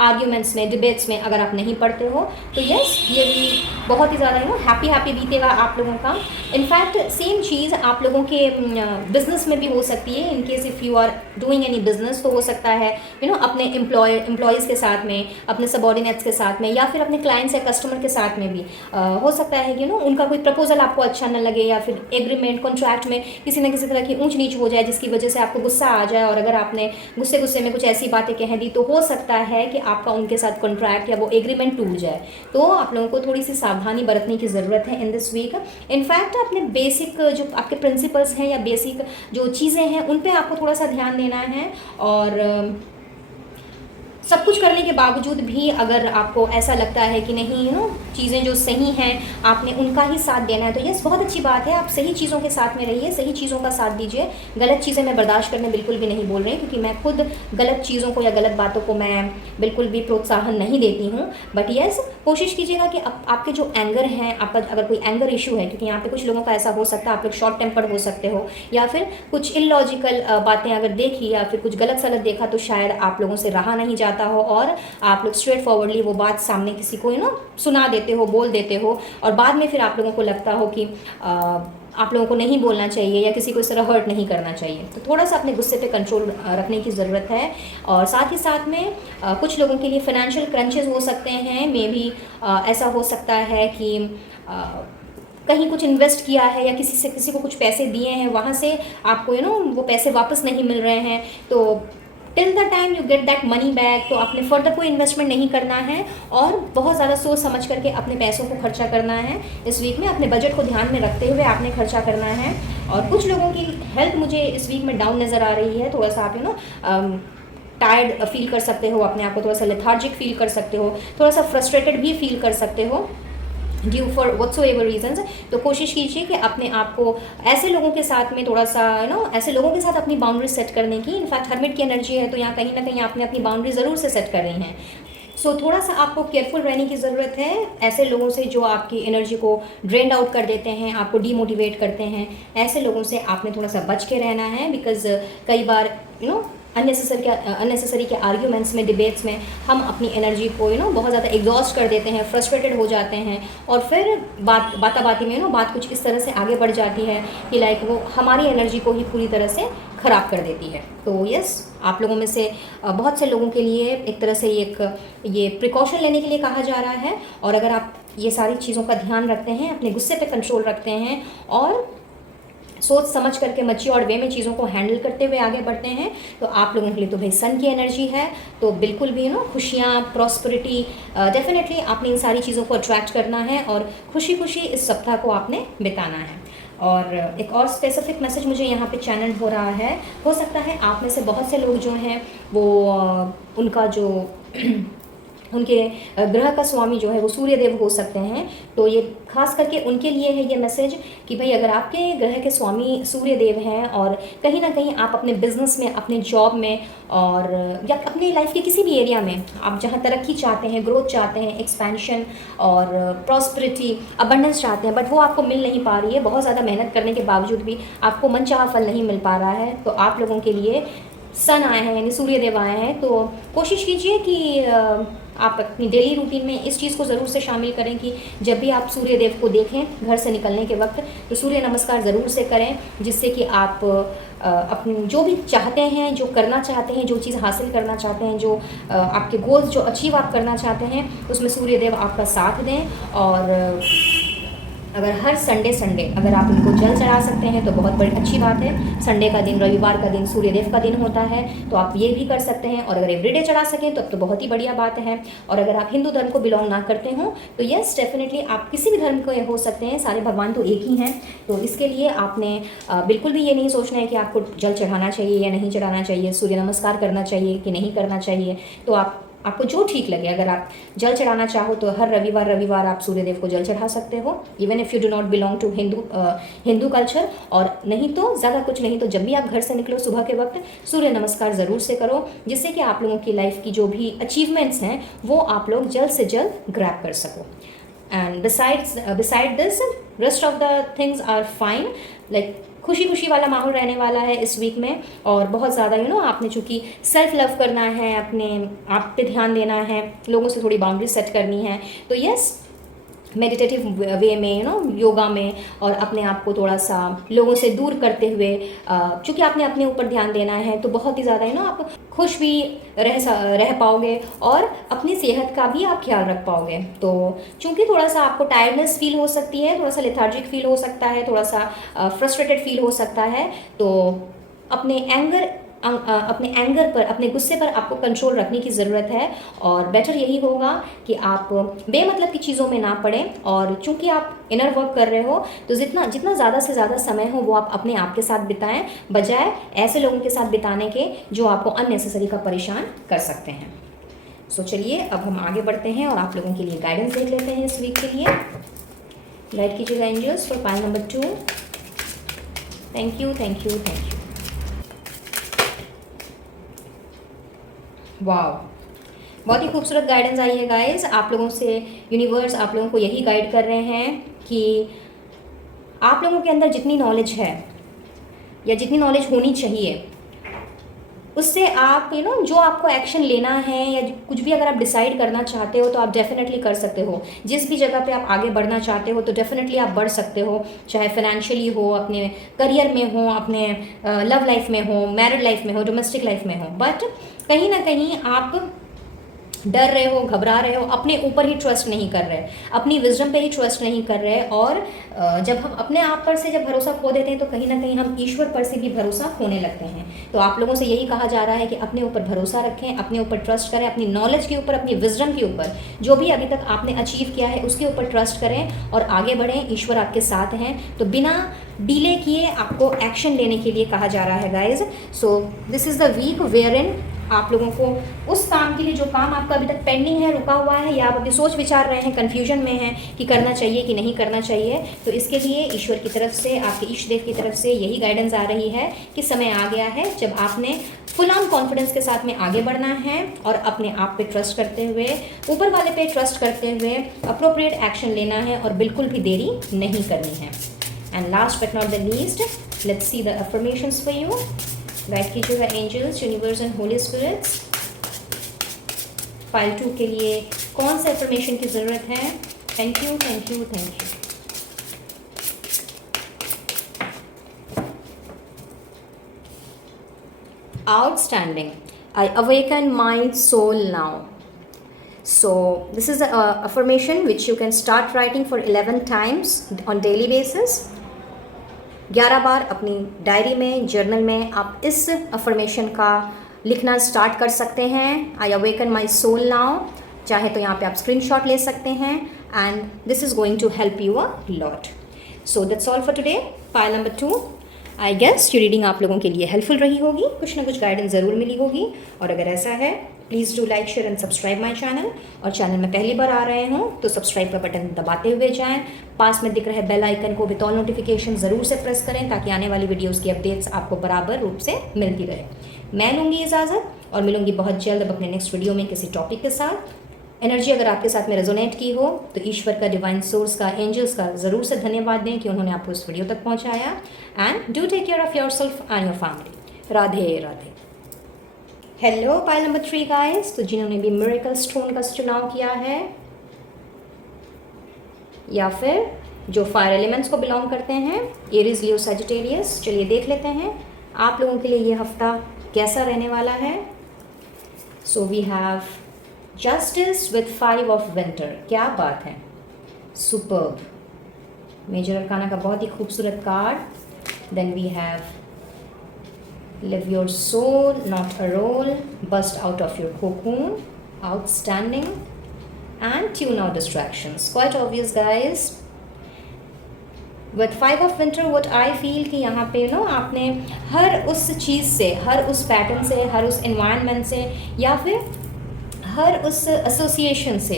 आर्ग्यूमेंट्स में, डिबेट्स में अगर आप नहीं पढ़ते हो, तो यस, ये भी बहुत ही ज़्यादा हैप्पी बीतेगा आप लोगों का। इनफैक्ट सेम चीज़ आप लोगों के बिजनेस में भी हो सकती है। In case if you are doing any business, तो हो सकता है अपने एम्प्लॉयज़ के साथ में, अपने सबॉर्डिनेट्स के साथ में, या फिर अपने क्लाइंट्स या कस्टमर के साथ में भी हो सकता है कि उनका कोई प्रपोजल आपको अच्छा न लगे, या फिर एग्रीमेंट, कॉन्ट्रैक्ट में किसी न किसी तरह की ऊंच नीच हो जाए जिसकी वजह से आपको गुस्सा आ जाए। और अगर आपने गुस्से में कुछ ऐसी बातें कह दी, तो हो सकता है कि आपका उनके साथ कॉन्ट्रैक्ट या वो एग्रीमेंट टूट जाए। तो आप लोगों को थोड़ी सी सावधानी बरतने की ज़रूरत है इन दिस वीक। इनफैक्ट अपने बेसिक जो आपके प्रिंसिपल्स हैं या बेसिक जो चीज़ें हैं, उन पे आपको थोड़ा सा ध्यान देना है। और सब कुछ करने के बावजूद भी अगर आपको ऐसा लगता है कि नहीं चीज़ें जो सही हैं आपने उनका ही साथ देना है, तो यस, बहुत अच्छी बात है। आप सही चीज़ों के साथ में रहिए, सही चीज़ों का साथ दीजिए। गलत चीज़ें मैं बर्दाश्त करने बिल्कुल भी नहीं बोल रही, क्योंकि मैं खुद गलत चीज़ों को या गलत बातों को मैं बिल्कुल भी प्रोत्साहन नहीं देती हूँ। बट यस, कोशिश कीजिएगा कि आपके जो एंगर हैं, आपका अगर कोई एंगर इशू है, क्योंकि यहाँ पे कुछ लोगों का ऐसा हो सकता है, आप लोग शॉर्ट टेम्पर्ड हो सकते हो, या फिर कुछ इलॉजिकल बातें अगर देखी या फिर कुछ गलत सलत देखा, तो शायद आप लोगों से रहा नहीं जाता हो और आप लोग स्ट्रेट फॉरवर्डली वो बात सामने किसी को सुना देते हो, बोल देते हो, और बाद में फिर आप लोगों को लगता हो कि आप लोगों को नहीं बोलना चाहिए या किसी को इस तरह हर्ट नहीं करना चाहिए। तो थोड़ा सा अपने गुस्से पे कंट्रोल रखने की ज़रूरत है। और साथ ही साथ में कुछ लोगों के लिए फाइनेंशियल क्रंचेस हो सकते हैं। मे भी ऐसा हो सकता है कि कहीं कुछ इन्वेस्ट किया है या किसी को कुछ पैसे दिए हैं, वहाँ से आपको वो पैसे वापस नहीं मिल रहे हैं। तो till the time you get that money back, तो आपने फर्दर कोई इन्वेस्टमेंट नहीं करना है और बहुत ज़्यादा सोच समझ करके अपने पैसों को खर्चा करना है। इस वीक में अपने बजट को ध्यान में रखते हुए आपने खर्चा करना है। और कुछ लोगों की हेल्थ मुझे इस वीक में डाउन नज़र आ रही है। थोड़ा सा आप टायर्ड फील कर सकते हो, अपने आप को थोड़ा सा लेथार्जिक फील कर सकते हो, थोड़ा सा फ्रस्ट्रेटेड भी फील कर सकते हो ड्यू फॉर व्हाटसोएवर रीजंस। तो कोशिश कीजिए कि अपने आप को ऐसे लोगों के साथ में थोड़ा सा ऐसे लोगों के साथ अपनी बाउंड्री सेट करने की। इनफैक्ट हर्मिट की एनर्जी है, तो यहाँ कहीं ना कहीं आपने अपनी बाउंड्री ज़रूर से सेट कर रही हैं। सो थोड़ा सा आपको केयरफुल रहने की ज़रूरत है ऐसे लोगों से जो आपकी एनर्जी को ड्रेन आउट कर देते हैं, आपको डीमोटिवेट करते हैं। ऐसे लोगों से आपने थोड़ा सा बच के रहना है, बिकॉज कई बार अननेसेसरी के आर्ग्यूमेंट्स में, डिबेट्स में हम अपनी एनर्जी को बहुत ज़्यादा एग्जॉस्ट कर देते हैं, फ्रस्ट्रेटेड हो जाते हैं और फिर बाती में बात कुछ इस तरह से आगे बढ़ जाती है कि लाइक वो हमारी एनर्जी को ही पूरी तरह से ख़राब कर देती है। तो यस, आप लोगों में से बहुत से लोगों के लिए एक तरह से ये प्रिकॉशन लेने के लिए कहा जा रहा है। और अगर आप ये सारी चीज़ों का ध्यान रखते हैं, अपने गुस्से पे कंट्रोल रखते हैं और सोच समझ करके मैच्योर्ड वे में चीज़ों को हैंडल करते हुए आगे बढ़ते हैं, तो आप लोगों के लिए तो भाई सन की एनर्जी है। तो बिल्कुल भी खुशियाँ, प्रॉस्पेरिटी, डेफिनेटली आपने इन सारी चीज़ों को अट्रैक्ट करना है और खुशी खुशी इस सप्ताह को आपने बिताना है। और एक और स्पेसिफिक मैसेज मुझे यहाँ पे चैनल हो रहा है। हो सकता है आप में से बहुत से लोग जो हैं वो उनका जो उनके ग्रह का स्वामी जो है वो सूर्य देव हो सकते हैं। तो ये खास करके उनके लिए है ये मैसेज कि भाई अगर आपके ग्रह के स्वामी सूर्य देव हैं और कहीं ना कहीं आप अपने बिजनेस में, अपने जॉब में और या अपनी लाइफ के किसी भी एरिया में आप जहाँ तरक्की चाहते हैं, ग्रोथ चाहते हैं, एक्सपेंशन और प्रॉस्पेरिटी, अबंडेंस चाहते हैं, बट वो आपको मिल नहीं पा रही है, बहुत ज़्यादा मेहनत करने के बावजूद भी आपको मनचाहा फल नहीं मिल पा रहा है, तो आप लोगों के लिए सन आए हैं यानी सूर्य देव आए हैं। तो कोशिश कीजिए कि आप अपनी डेली रूटीन में इस चीज़ को ज़रूर से शामिल करें कि जब भी आप सूर्य देव को देखें घर से निकलने के वक्त, तो सूर्य नमस्कार ज़रूर से करें, जिससे कि आप अपने जो भी चाहते हैं, जो करना चाहते हैं, जो चीज़ हासिल करना चाहते हैं, जो आपके गोल्स जो अचीव आप करना चाहते हैं, उसमें सूर्य देव आपका साथ दें। और अगर हर संडे अगर आप उनको जल चढ़ा सकते हैं तो बहुत बड़ी अच्छी बात है। संडे का दिन, रविवार का दिन सूर्य देव का दिन होता है, तो आप ये भी कर सकते हैं। और अगर एवरीडे चढ़ा सकें तो अब तो बहुत ही बढ़िया बात है। और अगर आप हिंदू धर्म को बिलोंग ना करते हो तो यस, डेफिनेटली आप किसी भी धर्म के हो सकते हैं, सारे भगवान तो एक ही हैं। तो इसके लिए आपने बिल्कुल भी ये नहीं सोचना है कि आपको जल चढ़ाना चाहिए या नहीं चढ़ाना चाहिए, सूर्य नमस्कार करना चाहिए कि नहीं करना चाहिए। तो आपको जो ठीक लगे, अगर आप जल चढ़ाना चाहो तो हर रविवार आप सूर्यदेव को जल चढ़ा सकते हो, even if you do not belong to Hindu culture. और नहीं तो ज़्यादा कुछ नहीं तो जब भी आप घर से निकलो सुबह के वक्त सूर्य नमस्कार ज़रूर से करो, जिससे कि आप लोगों की लाइफ की जो भी अचीवमेंट्स हैं वो आप लोग जल्द से जल्द ग्रैब कर सको। And beside this rest of the things are fine, like खुशी खुशी वाला माहौल रहने वाला है इस वीक में। और बहुत ज़्यादा आपने चूँकि सेल्फ लव करना है, अपने आप पे ध्यान देना है, लोगों से थोड़ी बाउंड्री सेट करनी है, तो यस, मेडिटेटिव वे में योगा में और अपने आप को थोड़ा सा लोगों से दूर करते हुए, चूँकि आपने अपने ऊपर ध्यान देना है, तो बहुत ही ज़्यादा आप खुश भी रह पाओगे और अपनी सेहत का भी आप ख्याल रख पाओगे। तो चूँकि थोड़ा सा आपको टायर्डनेस फील हो सकती है, थोड़ा सा लेथार्जिक फील हो सकता है, थोड़ा सा फ्रस्ट्रेटेड फील हो सकता है, तो अपने एंगर पर, अपने गुस्से पर आपको कंट्रोल रखने की ज़रूरत है। और बेटर यही होगा कि आप बेमतलब की चीज़ों में ना पड़ें। और चूंकि आप इनर वर्क कर रहे हो तो जितना ज़्यादा से ज़्यादा समय हो वो आप अपने आप के साथ बिताएं, बजाय ऐसे लोगों के साथ बिताने के जो आपको अननेसेसरी का परेशान कर सकते हैं। सो चलिए अब हम आगे बढ़ते हैं और आप लोगों के लिए गाइडेंस देख लेते हैं इस वीक के लिए। गाइड कीजिएगा angels for pile number 2। Thank you. वाह, बहुत ही खूबसूरत गाइडेंस आई है गाइस। आप लोगों से यूनिवर्स आप लोगों को यही गाइड कर रहे हैं कि आप लोगों के अंदर जितनी नॉलेज है या जितनी नॉलेज होनी चाहिए, उससे आप जो आपको एक्शन लेना है या कुछ भी अगर आप डिसाइड करना चाहते हो तो आप डेफिनेटली कर सकते हो। जिस भी जगह पे आप आगे बढ़ना चाहते हो तो डेफिनेटली आप बढ़ सकते हो, चाहे फाइनेंशियली हो, अपने करियर में हो, अपने लव लाइफ में हो, मैरिड लाइफ में हो, डोमेस्टिक लाइफ में हो। बट कहीं ना कहीं आप डर रहे हो, घबरा रहे हो, अपने ऊपर ही ट्रस्ट नहीं कर रहे, अपनी विजडम पे ही ट्रस्ट नहीं कर रहे। और जब हम अपने आप पर से जब भरोसा खो देते हैं तो कहीं ना कहीं हम ईश्वर पर से भी भरोसा खोने लगते हैं। तो आप लोगों से यही कहा जा रहा है कि अपने ऊपर भरोसा रखें, अपने ऊपर ट्रस्ट करें, अपनी नॉलेज के ऊपर, अपनी विजडम के ऊपर, जो भी अभी तक आपने अचीव किया है उसके ऊपर ट्रस्ट करें और आगे बढ़ें। ईश्वर आपके साथ हैं, तो बिना डिले किए आपको एक्शन लेने के लिए कहा जा रहा है guys. So this is the week where in आप लोगों को उस काम के लिए जो काम आपका अभी तक पेंडिंग है, रुका हुआ है, या आप अभी सोच विचार रहे हैं, कन्फ्यूजन में हैं कि करना चाहिए कि नहीं करना चाहिए, तो इसके लिए ईश्वर की तरफ से, आपके ईष्ट देव की तरफ से यही गाइडेंस आ रही है कि समय आ गया है जब आपने फुल ऑन कॉन्फिडेंस के साथ में आगे बढ़ना है और अपने आप पे ट्रस्ट करते हुए, ऊपर वाले पे ट्रस्ट करते हुए अप्रोप्रिएट एक्शन लेना है और बिल्कुल भी देरी नहीं करनी है। And last but not the least, let's see the affirmations for you. Guide कीजिएगा angels, universe and holy spirits. File 2 के लिए कौन से अफर्मेशन की ज़रूरत है? Thank you, thank you, thank you. Outstanding. I awaken my soul now. So this is a affirmation which you can start writing for 11 times on daily basis. 11 बार अपनी diary में, journal में आप इस अफर्मेशन का लिखना स्टार्ट कर सकते हैं। I awaken my soul now. चाहे तो यहाँ पे आप स्क्रीनशॉट ले सकते हैं and this is going to help you a lot. So that's all for today. Pile number 2, I guess ये रीडिंग आप लोगों के लिए हेल्पफुल रही होगी, कुछ ना कुछ गाइडेंस ज़रूर मिली होगी। और अगर ऐसा है, please do like, share and subscribe my channel. और चैनल में पहली बार आ रहे हों तो सब्सक्राइब का बटन दबाते हुए जाएं। पास में दिख रहे बेल आइकन को विद ऑल नोटिफिकेशन ज़रूर से प्रेस करें ताकि आने वाली वीडियोज़ की अपडेट्स आपको बराबर रूप से मिलती रहे। मैं लूँगी इजाज़त और मिलूँगी बहुत जल्द अब अपने नेक्स्ट वीडियो में किसी टॉपिक के साथ। एनर्जी अगर आपके साथ में रेजोनेट की हो तो ईश्वर का, डिवाइन सोर्स का, एंजल्स का ज़रूर से धन्यवाद दें कि उन्होंने आपको इस वीडियो तक पहुंचाया। And do take care of yourself and your family. Radhe Radhe. Hello pile number 3 guys. तो जिन्होंने भी मिरेकल स्टोन का चुनाव किया है या फिर जो फायर एलिमेंट्स को बिलोंग करते हैं, एरीज, लियो, सजिटेरियस, चलिए देख लेते हैं आप लोगों के लिए ये हफ्ता कैसा रहने वाला है। So we have justice with 5 of winter. क्या बात है, सुपर्ब। मेजर अरकाना का बहुत ही खूबसूरत card. Then we have live your soul not a role, bust out of your cocoon, outstanding, and tune out distractions. Quite obvious guys. With 5 of winter what I feel कि यहाँ पे आपने हर उस चीज़ से, हर उस पैटर्न से, हर उस एनवायरनमेंट से या फिर हर उस एसोसिएशन से,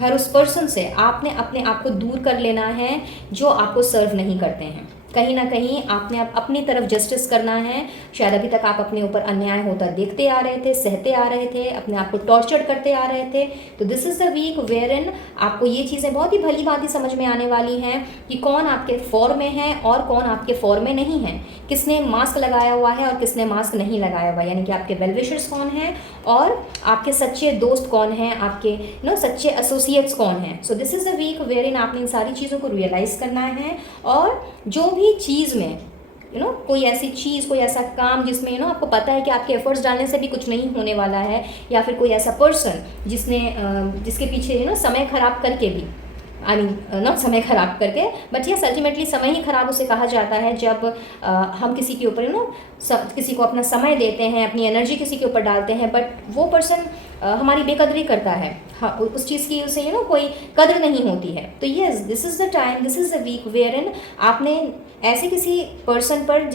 हर उस पर्सन से आपने अपने आप को दूर कर लेना है जो आपको सर्व नहीं करते हैं। कहीं ना कहीं आपने अपनी तरफ जस्टिस करना है। शायद अभी तक आप अपने ऊपर अन्याय होता देखते आ रहे थे, सहते आ रहे थे, अपने आप को टॉर्चर करते आ रहे थे। तो this is the week where in आपको ये चीज़ें बहुत ही भली भांति समझ में आने वाली हैं कि कौन आपके फॉर में है और कौन आपके फॉर में नहीं है, किसने मास्क लगाया हुआ है और किसने मास्क नहीं लगाया हुआ, यानी कि आपके वेल विशर्स कौन हैं और आपके सच्चे दोस्त कौन हैं, आपके सच्चे एसोसिएट्स कौन हैं। So this is the week where in आपने इन सारी चीज़ों को रियलाइज़ करना है। और जो भी चीज़ में कोई ऐसी चीज़, कोई ऐसा काम जिसमें आपको पता है कि आपके एफर्ट्स डालने से भी कुछ नहीं होने वाला है, या फिर कोई ऐसा पर्सन जिसके पीछे समय ख़राब करके भी, आई मीन नॉट समय ख़राब करके बट यस अल्टीमेटली समय ही ख़राब उसे कहा जाता है जब हम किसी के ऊपर किसी को अपना समय देते हैं, अपनी एनर्जी किसी के ऊपर डालते हैं बट वो पर्सन हमारी बेकदरी करता है। हाँ, उस चीज़ की उसे कोई कदर नहीं होती है। तो yes, this is the time, this is the week where in आपने ऐसे किसी पर्सन पर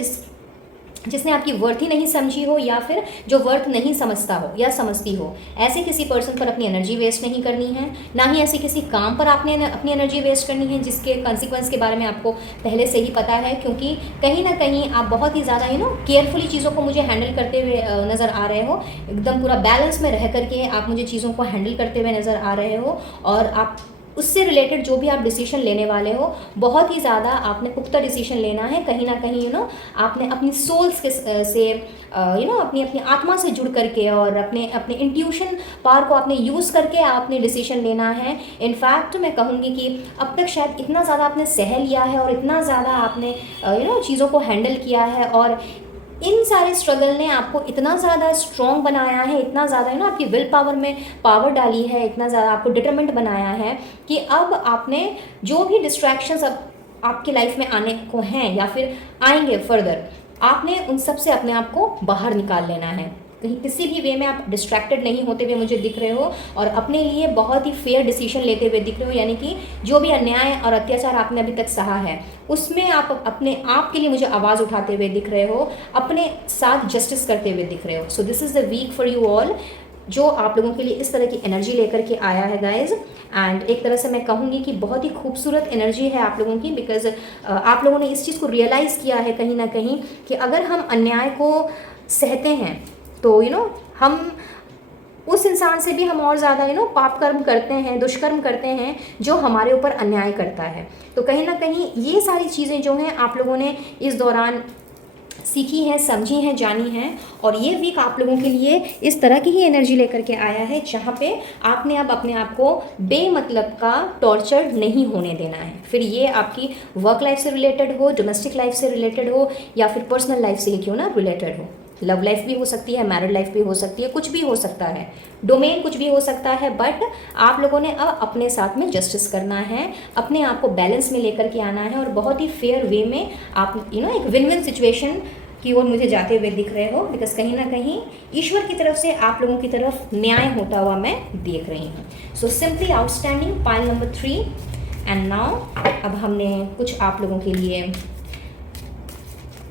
जिसने आपकी वर्थ ही नहीं समझी हो या फिर जो वर्थ नहीं समझता हो या समझती हो, ऐसे किसी पर्सन पर अपनी एनर्जी वेस्ट नहीं करनी है। ना ही ऐसे किसी काम पर आपने अपनी एनर्जी वेस्ट करनी है जिसके कॉन्सिक्वेंस के बारे में आपको पहले से ही पता है, क्योंकि कहीं ना कहीं आप बहुत ही ज़्यादा केयरफुली चीज़ों को मुझे हैंडल करते हुए नज़र आ रहे हो। एकदम पूरा बैलेंस में रह करके आप मुझे चीज़ों को हैंडल करते हुए नज़र आ रहे हो और आप उससे रिलेटेड जो भी आप डिसीजन लेने वाले हो बहुत ही ज़्यादा आपने पुख्ता डिसीजन लेना है। कहीं ना कहीं आपने अपनी सोल्स के से अपनी आत्मा से जुड़ करके और अपने इंट्यूशन पावर को आपने यूज़ करके आपने डिसीजन लेना है। इनफैक्ट मैं कहूँगी कि अब तक शायद इतना ज़्यादा आपने सह लिया है और इतना ज़्यादा आपने चीज़ों को हैंडल किया है और इन सारे स्ट्रगल ने आपको इतना ज़्यादा स्ट्रॉन्ग बनाया है, इतना ज़्यादा आपकी विल पावर में पावर डाली है, इतना ज़्यादा आपको डिटरमेंट बनाया है कि अब आपने जो भी डिस्ट्रैक्शंस अब आपकी लाइफ में आने को हैं या फिर आएंगे फर्दर, आपने उन सब से अपने आप को बाहर निकाल लेना है। कहीं किसी भी वे में आप डिस्ट्रैक्टेड नहीं होते हुए मुझे दिख रहे हो और अपने लिए बहुत ही फेयर डिसीजन लेते हुए दिख रहे हो, यानी कि जो भी अन्याय और अत्याचार आपने अभी तक सहा है उसमें आप अपने आप के लिए मुझे आवाज़ उठाते हुए दिख रहे हो, अपने साथ जस्टिस करते हुए दिख रहे हो। So this is the week for you all जो आप लोगों के लिए इस तरह की एनर्जी लेकर के आया है गाइज। एंड एक तरह से मैं कहूँगी कि बहुत ही खूबसूरत एनर्जी है आप लोगों की, बिकॉज आप लोगों ने इस चीज़ को रियलाइज़ किया है कहीं ना कहीं कि अगर हम अन्याय को सहते हैं तो हम उस इंसान से भी हम और ज़्यादा पाप कर्म करते हैं, दुष्कर्म करते हैं जो हमारे ऊपर अन्याय करता है। तो कहीं ना कहीं ये सारी चीज़ें जो हैं आप लोगों ने इस दौरान सीखी हैं, समझी हैं, जानी हैं, और ये वीक आप लोगों के लिए इस तरह की ही एनर्जी लेकर के आया है जहाँ पे आपने अब अपने आप को बेमतलब का टॉर्चर नहीं होने देना है। फिर ये आपकी वर्क लाइफ से रिलेटेड हो, डोमेस्टिक लाइफ से रिलेटेड हो, या फिर पर्सनल लाइफ से ही क्यों ना रिलेटेड हो। लव लाइफ भी हो सकती है, मैरिड लाइफ भी हो सकती है, कुछ भी हो सकता है, डोमेन कुछ भी हो सकता है, बट आप लोगों ने अब अपने साथ में जस्टिस करना है, अपने आप को बैलेंस में लेकर के आना है, और बहुत ही फेयर वे में आप एक विन विन सिचुएशन की ओर मुझे जाते हुए दिख रहे हो, बिकॉज कहीं ना कहीं ईश्वर की तरफ से आप लोगों की तरफ न्याय होता हुआ मैं देख रही हूँ। So simply outstanding, pile number 3। And now अब हमने कुछ आप लोगों के लिए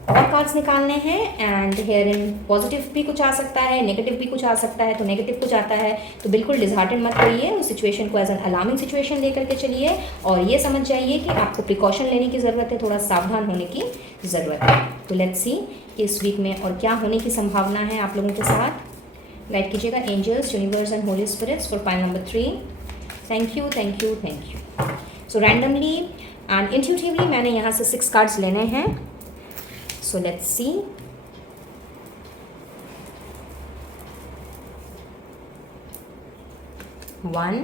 और कार्ड्स निकालने हैं, एंड हेयर इन पॉजिटिव भी कुछ आ सकता है, नेगेटिव भी कुछ आ सकता है। तो नेगेटिव कुछ आता है तो बिल्कुल डिसहार्टेड मत होइए, उस सिचुएशन को एज एन अलार्मिंग सिचुएशन लेकर के चलिए, और ये समझ जाइए कि आपको प्रिकॉशन लेने की ज़रूरत है, थोड़ा सावधान होने की ज़रूरत है। तो लेट्स सी कि इस वीक में और क्या होने की संभावना है आप लोगों के साथ। गाइड कीजिएगा angels, universe and holy spirits for pile number 3। Thank you, thank you, thank you. So randomly and intuitively मैंने यहाँ से 6 कार्ड्स लेने हैं। So let's see. One,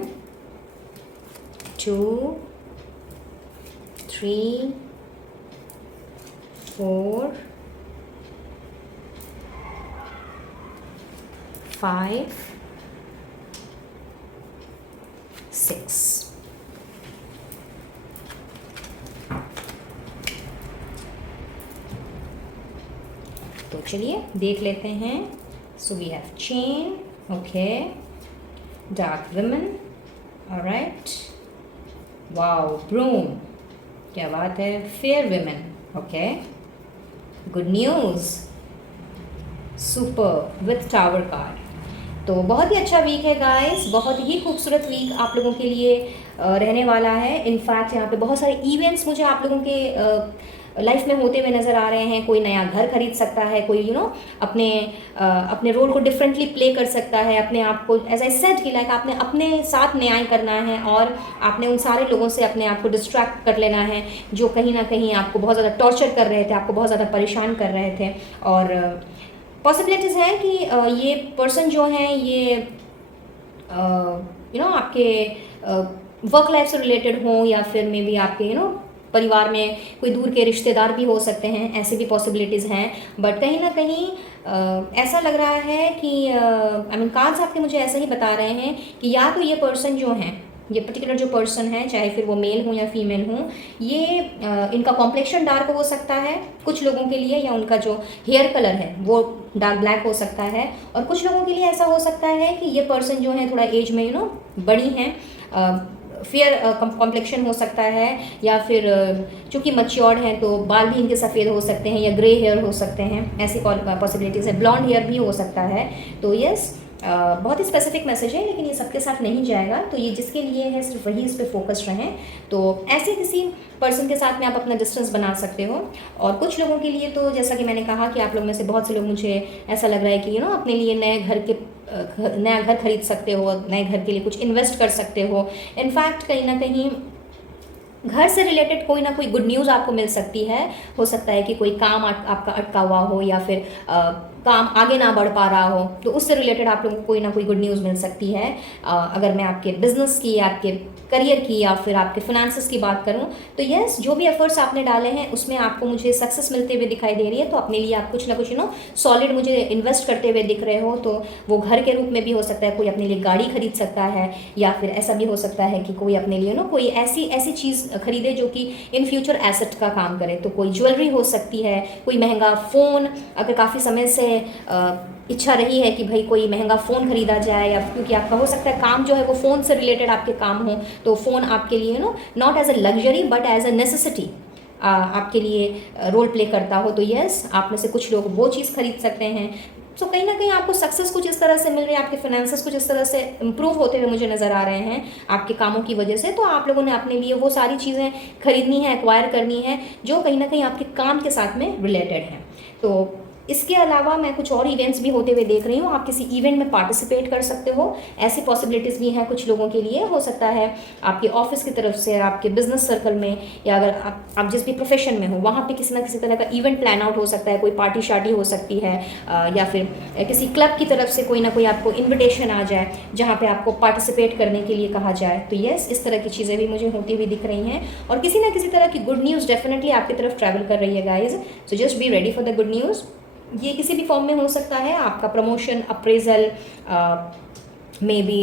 2, 3, 4, 5, 6. तो चलिए देख लेते हैं। So we have chain, okay, dark women, alright, wow, broom, क्या बात है, fair women, okay, good news, super with tower card. तो बहुत ही अच्छा वीक है गाइस, बहुत ही खूबसूरत वीक आप लोगों के लिए रहने वाला है। इनफैक्ट यहाँ पे बहुत सारे इवेंट्स मुझे आप लोगों के लाइफ में होते हुए नज़र आ रहे हैं। कोई नया घर खरीद सकता है, कोई अपने रोल को डिफरेंटली प्ले कर सकता है, अपने आप को एज आई सेड कि लाइक आपने अपने साथ न्याय करना है, और आपने उन सारे लोगों से अपने आप को डिस्ट्रैक्ट कर लेना है जो कहीं ना कहीं आपको बहुत ज़्यादा टॉर्चर कर रहे थे, आपको बहुत ज़्यादा परेशान कर रहे थे। और पॉसिबिलिटीज़ हैं कि ये पर्सन जो हैं ये आपके वर्क लाइफ से रिलेटेड हों, या फिर मे बी आपके परिवार में कोई दूर के रिश्तेदार भी हो सकते हैं, ऐसी भी पॉसिबिलिटीज़ हैं। बट कहीं ना कहीं ऐसा लग रहा है कि आई मीन कार्ड्स आपके मुझे ऐसा ही बता रहे हैं कि या तो ये पर्सन जो हैं, ये पर्टिकुलर जो पर्सन है, चाहे फिर वो मेल हो या फीमेल हो, ये इनका कॉम्प्लेक्शन डार्क हो सकता है कुछ लोगों के लिए, या उनका जो हेयर कलर है वो डार्क ब्लैक हो सकता है। और कुछ लोगों के लिए ऐसा हो सकता है कि ये पर्सन जो है थोड़ा एज में बड़ी हैं, फेयर कॉम्प्लेक्शन हो सकता है, या फिर चूँकि मच्योर्ड हैं तो बाल भी इनके सफ़ेद हो सकते हैं, या ग्रे हेयर हो सकते हैं, ऐसी पॉसिबिलिटीज़ है। ब्लॉन्ड हेयर भी हो सकता है। तो यस, बहुत ही स्पेसिफिक मैसेज है, लेकिन ये सबके साथ नहीं जाएगा, तो ये जिसके लिए है सिर्फ वही इस पर फोकस रहें। तो ऐसे किसी पर्सन के साथ में आप अपना डिस्टेंस बना सकते हो। और कुछ लोगों के लिए तो जैसा कि मैंने कहा कि आप लोग में से बहुत से लोग, मुझे ऐसा लग रहा है कि अपने लिए नया घर खरीद सकते हो, नए घर के लिए कुछ इन्वेस्ट कर सकते हो। इनफैक्ट कहीं ना कहीं घर से रिलेटेड कोई ना कोई गुड न्यूज़ आपको मिल सकती है। हो सकता है कि कोई काम आपका अटका हुआ हो, या फिर काम आगे ना बढ़ पा रहा हो, तो उससे रिलेटेड आप लोगों को कोई ना कोई गुड न्यूज़ मिल सकती है। अगर मैं आपके बिजनेस की, आपके करियर की, या फिर आपके फाइनेंसेस की बात करूं, तो यस, जो भी एफर्ट्स आपने डाले हैं उसमें आपको मुझे सक्सेस मिलते हुए दिखाई दे रही है। तो अपने लिए आप कुछ ना कुछ सॉलिड मुझे इन्वेस्ट करते हुए दिख रहे हो। तो वो घर के रूप में भी हो सकता है, कोई अपने लिए गाड़ी खरीद सकता है, या फिर ऐसा भी हो सकता है कि कोई अपने लिए कोई ऐसी चीज़ खरीदे जो कि इन फ्यूचर एसेट का काम करे। तो कोई ज्वेलरी हो सकती है, कोई महंगा फ़ोन, अगर काफ़ी समय से इच्छा रही है कि भाई कोई महंगा फ़ोन खरीदा जाए, या क्योंकि आपका हो सकता है काम जो है वो फ़ोन से रिलेटेड आपके काम हो, तो फ़ोन आपके लिए not as a luxury but as a necessity आपके लिए रोल प्ले करता हो। तो यस, आप में से कुछ लोग वो चीज़ खरीद सकते हैं। सो कहीं ना कहीं आपको सक्सेस कुछ इस तरह से मिल रही है, आपके फाइनेंसेस कुछ इस तरह से इंप्रूव होते हुए मुझे नज़र आ रहे हैं आपके कामों की वजह से। तो आप लोगों ने अपने लिए वो सारी चीज़ें खरीदनी है, एक्वायर करनी है जो कहीं ना कहीं आपके काम के साथ में रिलेटेड हैं। तो इसके अलावा मैं कुछ और इवेंट्स भी होते हुए देख रही हूँ, आप किसी इवेंट में पार्टिसिपेट कर सकते हो, ऐसी पॉसिबिलिटीज़ भी हैं कुछ लोगों के लिए। हो सकता है आपके ऑफिस की तरफ से, आपके बिजनेस सर्कल में, या अगर आप जिस भी प्रोफेशन में हो वहाँ पे किसी ना किसी तरह का इवेंट प्लान आउट हो सकता है, कोई पार्टी शार्टी हो सकती है, या फिर किसी क्लब की तरफ से कोई ना कोई आपको इन्विटेशन आ जाए जहाँ पे आपको पार्टिसिपेट करने के लिए कहा जाए। तो यस, इस तरह की चीज़ें भी मुझे होती हुई दिख रही हैं, और किसी ना किसी तरह की गुड न्यूज़ डेफिनेटली आपकी तरफ ट्रैवल कर रही है guys. So just be ready for the good news. ये किसी भी फॉर्म में हो सकता है, आपका प्रमोशन, अप्रेजल, मे बी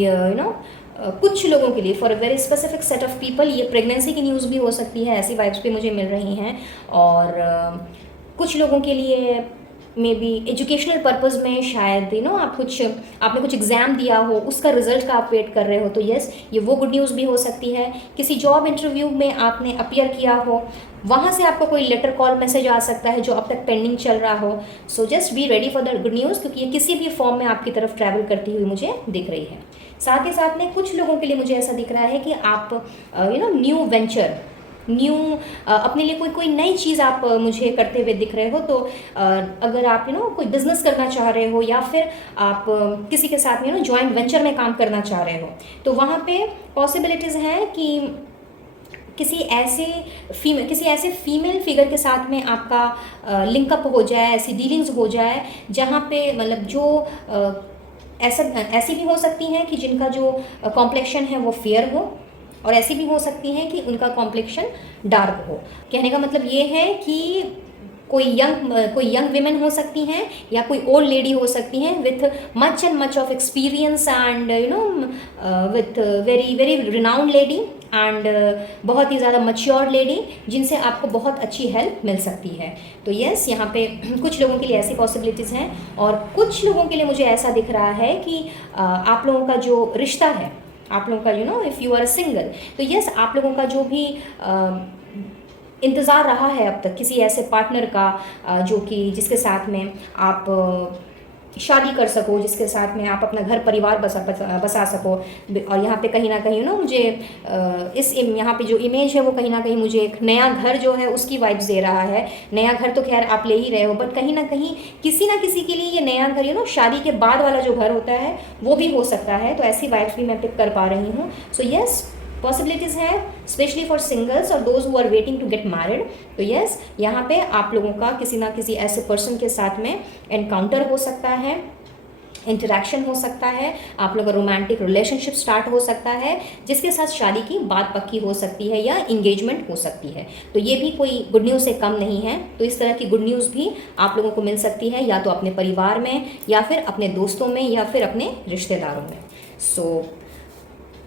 कुछ लोगों के लिए, for a very specific set of people, ये प्रेगनेंसी की न्यूज़ भी हो सकती है, ऐसी वाइब्स भी मुझे मिल रही हैं। और कुछ लोगों के लिए मे बी एजुकेशनल पर्पज़ में शायद आपने कुछ एग्ज़ाम दिया हो, उसका रिजल्ट का आप वेट कर रहे हो, तो यस, ये वो गुड न्यूज़ भी हो सकती है। किसी जॉब इंटरव्यू में आपने अपीयर किया हो, वहाँ से आपको कोई लेटर कॉल मैसेज आ सकता है जो अब तक पेंडिंग चल रहा हो। So just be ready for the good news, क्योंकि ये किसी भी फॉर्म में आपकी तरफ ट्रैवल करती हुई मुझे दिख रही है। साथ ही साथ में कुछ लोगों के लिए मुझे ऐसा दिख रहा है कि आप न्यू वेंचर, अपने लिए कोई नई चीज़ आप मुझे करते हुए दिख रहे हो। तो अगर आप कोई बिजनेस करना चाह रहे हो, या फिर आप किसी के साथ में जॉइंट वेंचर में काम करना चाह रहे हो, तो वहाँ पे पॉसिबिलिटीज़ हैं कि किसी ऐसे फीमेल फिगर के साथ में आपका लिंकअप हो जाए, ऐसी डीलिंग्स हो जाए जहाँ पे मतलब जो ऐसी भी हो सकती हैं कि जिनका जो कॉम्प्लेक्शन है वो फेयर हो, और ऐसी भी हो सकती हैं कि उनका कॉम्प्लेक्शन डार्क हो। कहने का मतलब ये है कि कोई यंग विमेन हो सकती हैं, या कोई ओल्ड लेडी हो सकती हैं with much and much of experience, and with very very renowned lady, and बहुत ही ज़्यादा मच्योर लेडी, जिनसे आपको बहुत अच्छी हेल्प मिल सकती है। तो यस, यहाँ पे कुछ लोगों के लिए ऐसी पॉसिबिलिटीज़ हैं, और कुछ लोगों के लिए मुझे ऐसा दिख रहा है कि आप लोगों का जो रिश्ता है, आप लोगों का इफ़ यू आर सिंगल, तो यस, आप लोगों का जो भी इंतज़ार रहा है अब तक किसी ऐसे पार्टनर का, जो कि जिसके साथ में आप शादी कर सको, जिसके साथ में आप अपना घर परिवार बसा सको। और यहाँ पे कहीं ना कहीं मुझे यहाँ पे जो इमेज है वो कहीं ना कहीं मुझे एक नया घर जो है उसकी वाइब्स दे रहा है। नया घर तो खैर आप ले ही रहे हो, बट कहीं ना किसी के लिए ये नया घर शादी के बाद वाला जो घर होता है वो भी हो सकता है। तो ऐसी वाइब्स भी मैं पिक कर पा रही हूँ। सो यस, पॉसिबिलिटीज़ है स्पेशली फॉर सिंगल्स और those who are waiting to get married. तो यस, यहाँ पे आप लोगों का किसी ना किसी ऐसे पर्सन के साथ में एनकाउंटर हो सकता है, इंटरेक्शन हो सकता है, आप लोग का रोमांटिक रिलेशनशिप स्टार्ट हो सकता है, जिसके साथ शादी की बात पक्की हो सकती है या इंगेजमेंट हो सकती है। तो ये भी कोई गुड न्यूज़ से कम नहीं है। तो इस तरह की गुड न्यूज़ भी आप लोगों को मिल सकती है, या तो अपने परिवार में, या फिर अपने दोस्तों में, या फिर अपने रिश्तेदारों में। सो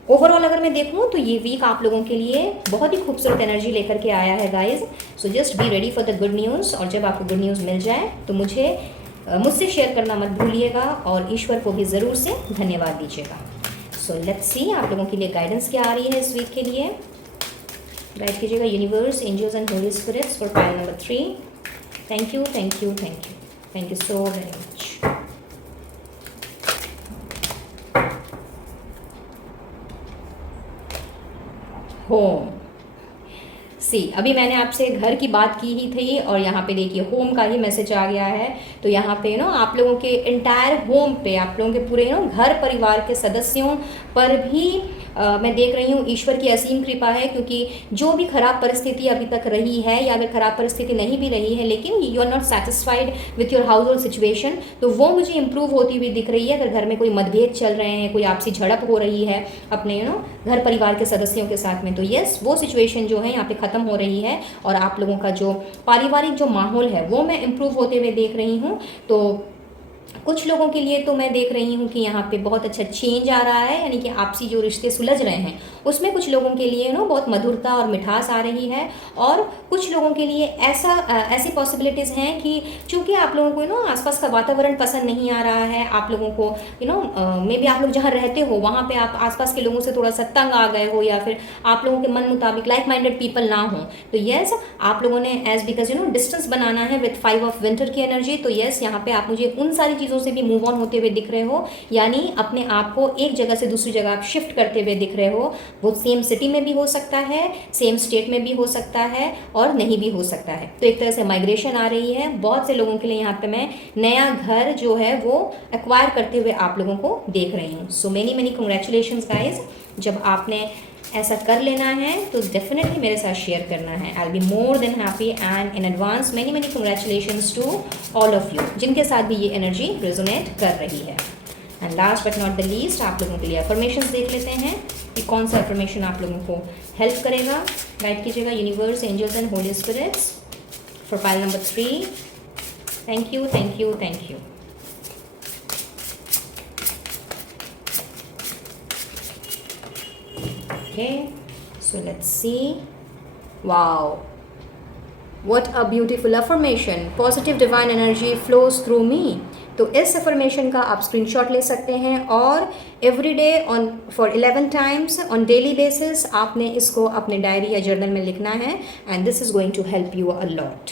ओवरऑल अगर मैं देखूँ तो ये वीक आप लोगों के लिए बहुत ही खूबसूरत एनर्जी लेकर के आया है guys. So just be ready for the good news, और जब आपको गुड न्यूज़ मिल जाए तो मुझसे शेयर करना मत भूलिएगा, और ईश्वर को भी ज़रूर से धन्यवाद दीजिएगा। सो लेट्स सी आप लोगों के लिए गाइडेंस क्या आ रही है इस वीक के लिए। गाइड कीजिएगा universe, angels and holy spirits for pile number 3। Thank you, thank you, thank you, thank you so very much. Home, अभी मैंने आपसे घर की बात की ही थी, और यहाँ पे देखिए होम का ही मैसेज आ गया है। तो यहाँ पे आप लोगों के एंटायर होम पे, आप लोगों के पूरे घर परिवार के सदस्यों पर भी मैं देख रही हूँ ईश्वर की असीम कृपा है, क्योंकि जो भी खराब परिस्थिति अभी तक रही है, या अगर खराब परिस्थिति नहीं भी रही है लेकिन you are not satisfied with your household situation, तो वो मुझे इंप्रूव होती हुई दिख रही है। अगर घर में कोई मतभेद चल रहे हैं, कोई आपसी झड़प हो रही है अपने घर परिवार के सदस्यों के साथ में, तो यस, वो सिचुएशन जो है यहाँ पे ख़त्म हो रही है, और आप लोगों का जो पारिवारिक जो माहौल है वो मैं इम्प्रूव होते हुए देख रही हूँ। तो कुछ लोगों के लिए तो मैं देख रही हूँ कि यहाँ पे बहुत अच्छा चेंज आ रहा है, यानी कि आपसी जो रिश्ते सुलझ रहे हैं उसमें कुछ लोगों के लिए बहुत मधुरता और मिठास आ रही है। और कुछ लोगों के लिए ऐसी पॉसिबिलिटीज़ हैं कि चूँकि आप लोगों को आसपास का वातावरण पसंद नहीं आ रहा है, आप लोगों को मे बी आप लोग जहाँ रहते हो वहाँ पे आप आसपास के लोगों से थोड़ा सा तंग आ गए हो, या फिर आप लोगों के मन मुताबिक लाइक माइंडेड पीपल ना हो, तो यस, आप लोगों ने एज बिकॉज डिस्टेंस बनाना है विथ 5 ऑफ विंटर की एनर्जी। तो यस, यहाँ पे आप मुझे उन सारी चीज़ों से भी मूव ऑन होते हुए दिख रहे हो, यानी अपने आप को एक जगह से दूसरी जगह आप शिफ्ट करते हुए दिख रहे हो। वो सेम सिटी में भी हो सकता है, सेम स्टेट में भी हो सकता है और नहीं भी हो सकता है। तो एक तरह से माइग्रेशन आ रही है बहुत से लोगों के लिए। यहाँ पे मैं नया घर जो है वो एक्वायर करते हुए आप लोगों को देख रही हूँ। So many many congratulations guys. जब आपने ऐसा कर लेना है तो डेफिनेटली मेरे साथ शेयर करना है। I will be more than happy and in advance many many congratulations to all of you जिनके साथ भी ये एनर्जी रेजोनेट कर रही है। And last but not the least, आप लोगों के लिए अफर्मेशंस देख लेते हैं कि कौन सा अफर्मेशन आप लोगों को हेल्प करेगा। गाइड कीजिएगा universe, angels and holy spirits for pile number 3। Thank you, thank you, thank you. Okay, so let's see. Wow, what a beautiful affirmation. Positive divine energy flows through me. तो इस affirmation का आप screenshot ले सकते हैं और every day on for 11 times on daily basis आपने इसको अपने डायरी या जर्नल में लिखना है and this is going to help you a lot.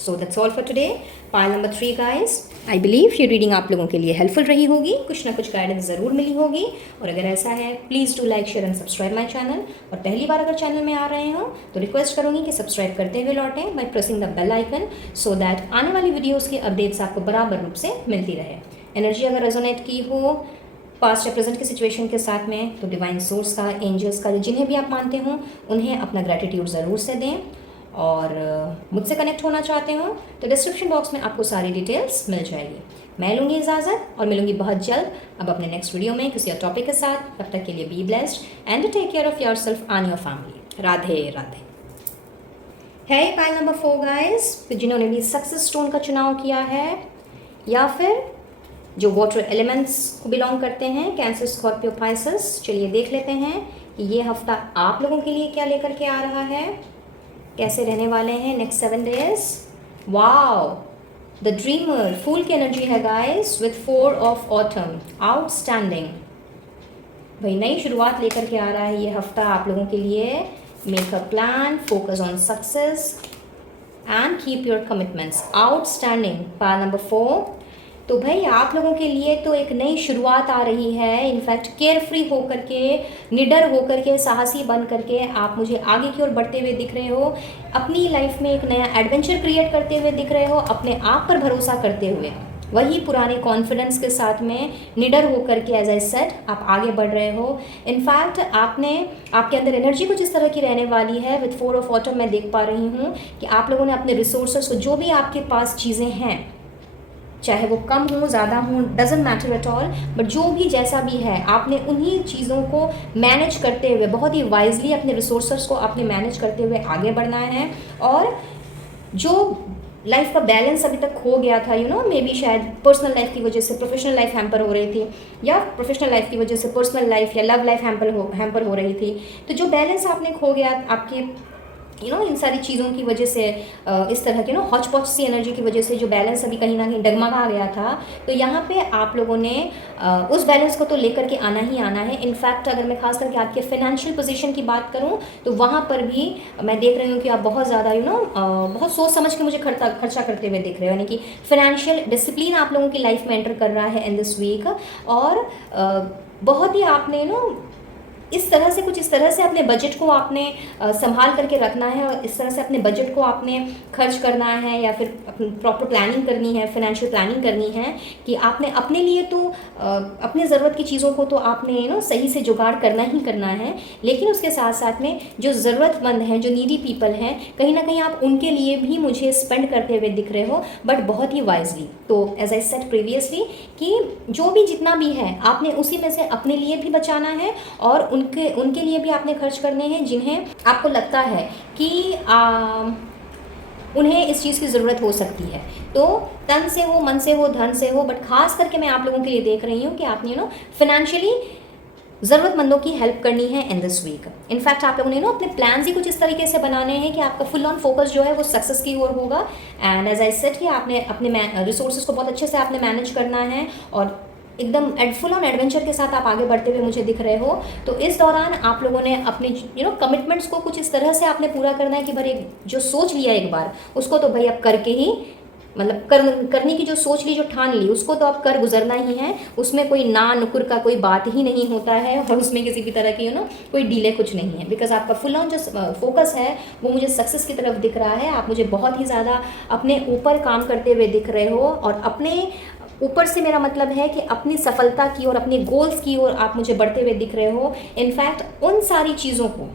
So that's all for today. Pile number 3 guys, I believe ये रीडिंग आप लोगों के लिए हेल्पफुल रही होगी, कुछ ना कुछ गाइडेंस ज़रूर मिली होगी। और अगर ऐसा है please do like share and subscribe my channel. और पहली बार अगर चैनल में आ रहे हो तो रिक्वेस्ट करूँगी कि सब्सक्राइब करते हुए लौटें by pressing the bell icon so that आने वाली वीडियोज़ की अपडेट्स आपको बराबर रूप से मिलती रहे। एनर्जी अगर रेजोनेट की हो पास्ट या प्रेजेंट की सिचुएशन के साथ में तो डिवाइन सोर्स का, एंजल्स का, जिन्हें भी आप मानते हो उन्हें अपना ग्रेटिट्यूड ज़रूर से दें। और मुझसे कनेक्ट होना चाहते हो तो डिस्क्रिप्शन बॉक्स में आपको सारी डिटेल्स मिल जाएगी। मैं लूँगी इजाज़त और मिलूंगी बहुत जल्द अब अपने नेक्स्ट वीडियो में किसी और टॉपिक के साथ। तब तक के लिए be blessed and take care of yourself and your family. Radhe Radhe. Hi pile number 4 guys, जिन्होंने भी सक्सेस स्टोन का चुनाव किया है या फिर जो वाटर एलिमेंट्स को बिलोंग करते हैं, कैंसर, स्कॉर्पियो, पाइसेस। चलिए देख लेते हैं कि ये हफ्ता आप लोगों के लिए क्या लेकर के आ रहा है, कैसे रहने वाले हैं next 7 days. Wow, the dreamer, fool की एनर्जी है guys with 4 of autumn. Outstanding भाई, नई शुरुआत लेकर के आ रहा है ये हफ्ता आप लोगों के लिए। Make a plan, focus on success and keep your commitments. Outstanding pile number 4। तो भाई आप लोगों के लिए तो एक नई शुरुआत आ रही है। इनफैक्ट केयर फ्री होकर के, निडर होकर के, साहसी बन करके आप मुझे आगे की ओर बढ़ते हुए दिख रहे हो। अपनी लाइफ में एक नया एडवेंचर क्रिएट करते हुए दिख रहे हो, अपने आप पर भरोसा करते हुए, वही पुराने कॉन्फिडेंस के साथ में निडर होकर के एज आई सेड आप आगे बढ़ रहे हो। इनफैक्ट आपके अंदर एनर्जी कुछ इस तरह की रहने वाली है विथ 4 ऑफ ऑटम। मैं देख पा रही हूँ कि आप लोगों ने अपने रिसोर्सेस को, जो भी आपके पास चीज़ें हैं, चाहे वो कम हो ज़्यादा हो, doesn't matter at all, but जो भी जैसा भी है आपने उन्हीं चीज़ों को मैनेज करते हुए बहुत ही वाइजली अपने रिसोर्सेस को आपने मैनेज करते हुए आगे बढ़ना है। और जो लाइफ का बैलेंस अभी तक खो गया था, मे बी शायद पर्सनल लाइफ की वजह से प्रोफेशनल लाइफ हैम्पर हो रही थी, या प्रोफेशनल लाइफ की वजह से पर्सनल लाइफ या लव लाइफ हैम्पर हो रही थी। तो जो बैलेंस आपने खो गया आपके इन सारी चीज़ों की वजह से, इस तरह के हॉच पॉच सी एनर्जी की वजह से जो बैलेंस अभी कहीं ना कहीं डगमगा गया था, तो यहाँ पे आप लोगों ने उस बैलेंस को तो लेकर के आना ही आना है। इनफैक्ट अगर मैं खास करके आपके फाइनेंशियल पोजीशन की बात करूँ तो वहाँ पर भी मैं देख रही हूँ कि आप बहुत ज़्यादा बहुत सोच समझ के मुझे खर्चा करते हुए दिख रहे हो। यानी कि फाइनेंशियल डिसिप्लिन आप लोगों की लाइफ में एंटर कर रहा है इन दिस वीक। और बहुत ही आपने इस तरह से अपने बजट को आपने संभाल करके रखना है, और इस तरह से अपने बजट को आपने खर्च करना है या फिर प्रॉपर प्लानिंग करनी है, फाइनेंशियल प्लानिंग करनी है कि आपने अपने लिए तो अपने ज़रूरत की चीज़ों को तो आपने सही से जुगाड़ करना ही करना है, लेकिन उसके साथ साथ में जो ज़रूरतमंद हैं, जो नीडी पीपल हैं, कहीं ना कहीं आप उनके लिए भी मुझे स्पेंड करते हुए दिख रहे हो, बट बहुत ही वाइजली। तो एज आई सेड प्रीवियसली कि जो भी जितना भी है आपने उसी में से अपने लिए भी बचाना है और उनके लिए भी आपने खर्च करने हैं जिन्हें आपको लगता है कि उन्हें इस चीज़ की ज़रूरत हो सकती है। तो तन से हो, मन से हो, धन से हो, बट खास करके मैं आप लोगों के लिए देख रही हूँ कि आपने फाइनेंशियली ज़रूरतमंदों की हेल्प करनी है इन दिस वीक। इनफैक्ट आप लोगों ने अपने प्लान्स ही कुछ इस तरीके से बनाने हैं कि आपका फुल ऑन फोकस जो है वो सक्सेस की ओर होगा। एंड एज आई सेड कि आपने अपने रिसोर्सेज को बहुत अच्छे से आपने मैनेज करना है और एकदम फुल ऑन एडवेंचर के साथ आप आगे बढ़ते हुए मुझे दिख रहे हो। तो इस दौरान आप लोगों ने अपने कमिटमेंट्स को कुछ इस तरह से आपने पूरा करना है कि भाई जो सोच लिया एक बार उसको तो भाई अब करके ही मतलब करने की जो सोच ली, जो ठान ली, उसको तो आप कर गुजरना ही है। उसमें कोई ना नुकुर का कोई बात ही नहीं होता है, और उसमें किसी भी तरह की कोई डिले कुछ नहीं है, बिकॉज आपका फुल ऑन जो फोकस है वो मुझे सक्सेस की तरफ दिख रहा है। आप मुझे बहुत ही ज़्यादा अपने ऊपर काम करते हुए दिख रहे हो, और अपने ऊपर से मेरा मतलब है कि अपनी सफलता की और अपने गोल्स की ओर आप मुझे बढ़ते हुए दिख रहे हो। इनफैक्ट उन सारी चीज़ों को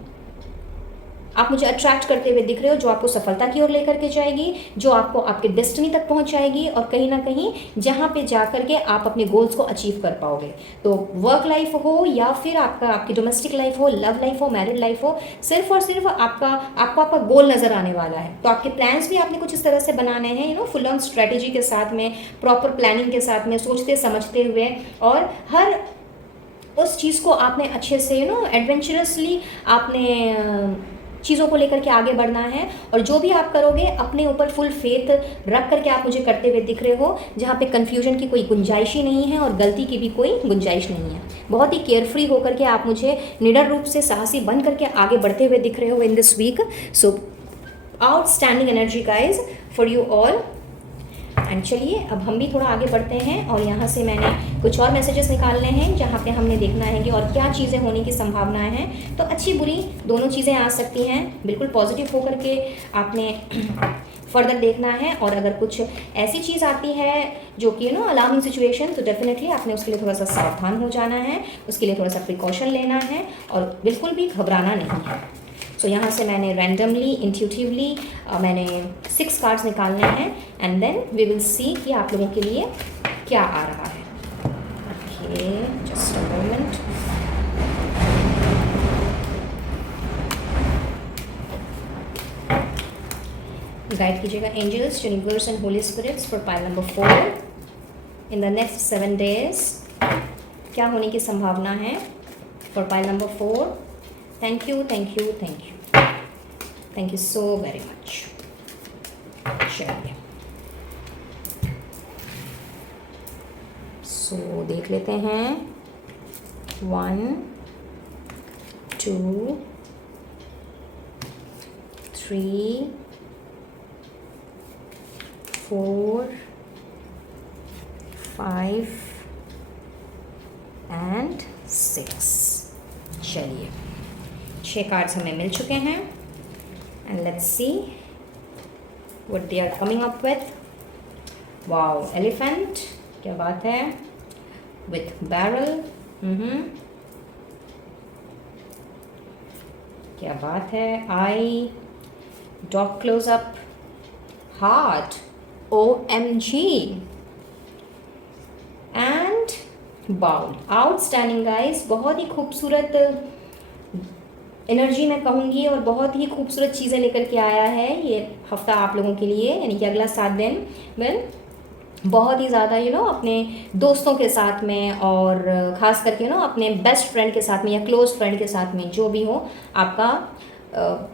आप मुझे अट्रैक्ट करते हुए दिख रहे हो जो आपको सफलता की ओर लेकर के जाएगी, जो आपको आपके डेस्टिनी तक पहुंचाएगी, और कहीं ना कहीं जहां पे जाकर के आप अपने गोल्स को अचीव कर पाओगे। तो वर्क लाइफ हो या फिर आपकी डोमेस्टिक लाइफ हो, लव लाइफ हो, मैरिड लाइफ हो, सिर्फ और सिर्फ आपका गोल नज़र आने वाला है। तो आपके प्लान्स भी आपने कुछ इस तरह से बनाने हैं, फुल ऑन स्ट्रेटेजी के साथ में, प्रॉपर प्लानिंग के साथ में, सोचते समझते हुए, और हर उस चीज़ को आपने अच्छे से एडवेंचरसली आपने चीज़ों को लेकर के आगे बढ़ना है। और जो भी आप करोगे अपने ऊपर फुल फेथ रख करके आप मुझे करते हुए दिख रहे हो, जहाँ पे कन्फ्यूजन की कोई गुंजाइश ही नहीं है और गलती की भी कोई गुंजाइश नहीं है। बहुत ही केयरफ्री होकर के आप मुझे निडर रूप से साहसी बन करके आगे बढ़ते हुए दिख रहे हो in this week. So outstanding energy guys for you all. And चलिए अब हम भी थोड़ा आगे बढ़ते हैं, और यहाँ से मैंने कुछ और मैसेजेस निकालने हैं जहाँ पे हमने देखना है कि और क्या चीज़ें होने की संभावनाएं हैं। तो अच्छी बुरी दोनों चीज़ें आ सकती हैं, बिल्कुल पॉजिटिव होकर के आपने फर्दर देखना है। और अगर कुछ ऐसी चीज़ आती है जो कि अलार्मिंग सिचुएशन, तो डेफिनेटली आपने उसके लिए थोड़ा सा सावधान हो जाना है, उसके लिए थोड़ा सा प्रिकॉशन लेना है, और बिल्कुल भी घबराना नहीं है। सो यहाँ से मैंने रैंडमली इंट्यूटिवली मैंने 6 कार्ड्स निकालने हैं, and then we will see कि आप लोगों के लिए क्या आ रहा है। Okay, just a moment. Guide कीजिएगा angels, universe and holy spirits for pile number 4 in the next 7 days. क्या होने की संभावना है for pile number 4। Thank you, thank you, thank you, thank you so very much. चलिए so देख लेते हैं 1 2 3 4 5 एंड 6। चलिए 6 कार्ड्स हमें मिल चुके हैं, and let's see what they are coming up with. Wow, elephant, क्या बात है, विथ बैरल, क्या बात है, eye, dog close up, heart, OMG, and bowl. Outstanding guys, बहुत ही खूबसूरत एनर्जी मैं कहूँगी, और बहुत ही खूबसूरत चीज़ें लेकर के आया है ये हफ्ता आप लोगों के लिए, यानी कि अगला 7 दिन में बहुत ही ज़्यादा अपने दोस्तों के साथ में, और ख़ास करके अपने बेस्ट फ्रेंड के साथ में या क्लोज फ्रेंड के साथ में, जो भी हो आपका,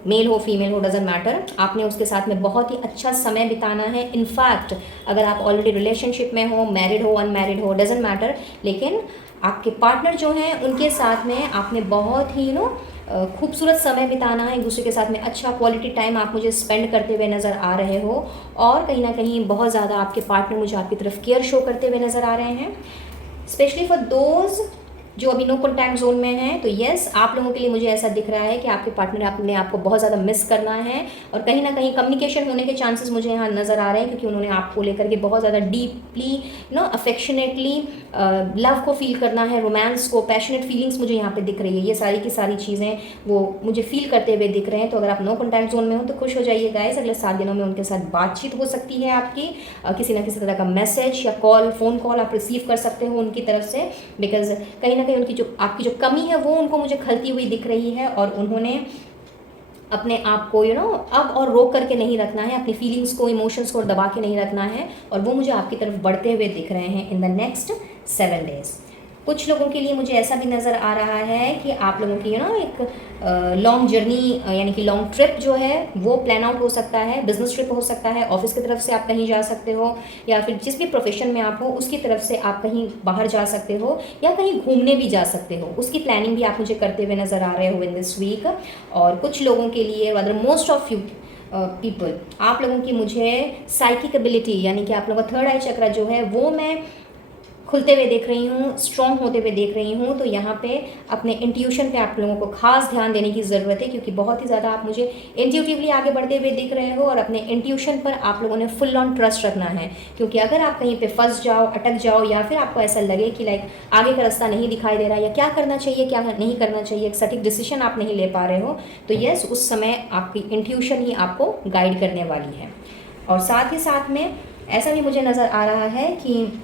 मेल हो फीमेल हो, डजेंट मैटर, आपने उसके साथ में बहुत ही अच्छा समय बिताना है। इनफैक्ट अगर आप ऑलरेडी रिलेशनशिप में हो, मैरिड हो, अनमैरिड हो, डजेंट मैटर, लेकिन आपके पार्टनर जो हैं उनके साथ में आपने बहुत ही खूबसूरत समय बिताना है एक दूसरे के साथ में। अच्छा क्वालिटी टाइम आप मुझे स्पेंड करते हुए नज़र आ रहे हो, और कहीं ना कहीं बहुत ज़्यादा आपके पार्टनर मुझे आपकी तरफ केयर शो करते हुए नज़र आ रहे हैं, स्पेशली फॉर दोज जो अभी नो कॉन्टैक्ट जोन में हैं। तो यस, आप लोगों के लिए मुझे ऐसा दिख रहा है कि आपके पार्टनर अपने आपको बहुत ज़्यादा मिस करना है, और कहीं ना कहीं कम्युनिकेशन होने के चांसेस मुझे यहाँ नज़र आ रहे हैं, क्योंकि उन्होंने आपको लेकर के बहुत ज़्यादा डीपली अफेक्शनेटली लव को फील करना है, रोमांस को, पैशनेट फीलिंग्स मुझे यहाँ पे दिख रही है। ये सारी की सारी चीज़ें वो मुझे फील करते हुए दिख रहे हैं। तो अगर आप नो कॉन्टैक्ट जोन में हो तो खुश हो जाइए गाइस, अगले 7 दिनों में उनके साथ बातचीत हो सकती है आपकी, किसी ना किसी तरह का मैसेज या कॉल, फ़ोन कॉल आप रिसीव कर सकते हो उनकी तरफ से, बिकॉज कहीं ना कहीं उनकी आपकी जो कमी है वो उनको मुझे खलती हुई दिख रही है, और उन्होंने अपने आप को अब और रोक करके नहीं रखना है, अपनी फीलिंग्स को, इमोशंस को दबा के नहीं रखना है, और वो मुझे आपकी तरफ बढ़ते हुए दिख रहे हैं इन द नेक्स्ट 7 डेज। कुछ लोगों के लिए मुझे ऐसा भी नज़र आ रहा है कि आप लोगों की एक लॉन्ग जर्नी, यानी कि लॉन्ग ट्रिप जो है वो प्लान आउट हो सकता है, बिजनेस ट्रिप हो सकता है, ऑफिस की तरफ से आप कहीं जा सकते हो, या फिर जिस भी प्रोफेशन में आप हो उसकी तरफ से आप कहीं बाहर जा सकते हो, या कहीं घूमने भी जा सकते हो, उसकी प्लानिंग भी आप मुझे करते हुए नज़र आ रहे हो इन दिस वीक। और कुछ लोगों के लिए, मतलब मोस्ट ऑफ यू पीपल, आप लोगों की मुझे साइकिक एबिलिटी यानी कि आप लोगों का थर्ड आई चक्रा जो है वो मैं खुलते हुए देख रही हूँ, स्ट्रॉन्ग होते हुए देख रही हूँ। तो यहाँ पे अपने इंट्यूशन पे आप लोगों को खास ध्यान देने की ज़रूरत है, क्योंकि बहुत ही ज़्यादा आप मुझे इंट्यूटिवली आगे बढ़ते हुए दिख रहे हो और अपने इंट्यूशन पर आप लोगों ने फुल ऑन ट्रस्ट रखना है। क्योंकि अगर आप कहीं पे फंस जाओ, अटक जाओ, या फिर आपको ऐसा लगे कि लाइक आगे का रास्ता नहीं दिखाई दे रहा या क्या करना चाहिए क्या नहीं करना चाहिए, एक सटीक डिसीजन आप नहीं ले पा रहे हो, तो यस उस समय आपकी इंट्यूशन ही आपको गाइड करने वाली है। और साथ ही साथ में ऐसा भी मुझे नज़र आ रहा है कि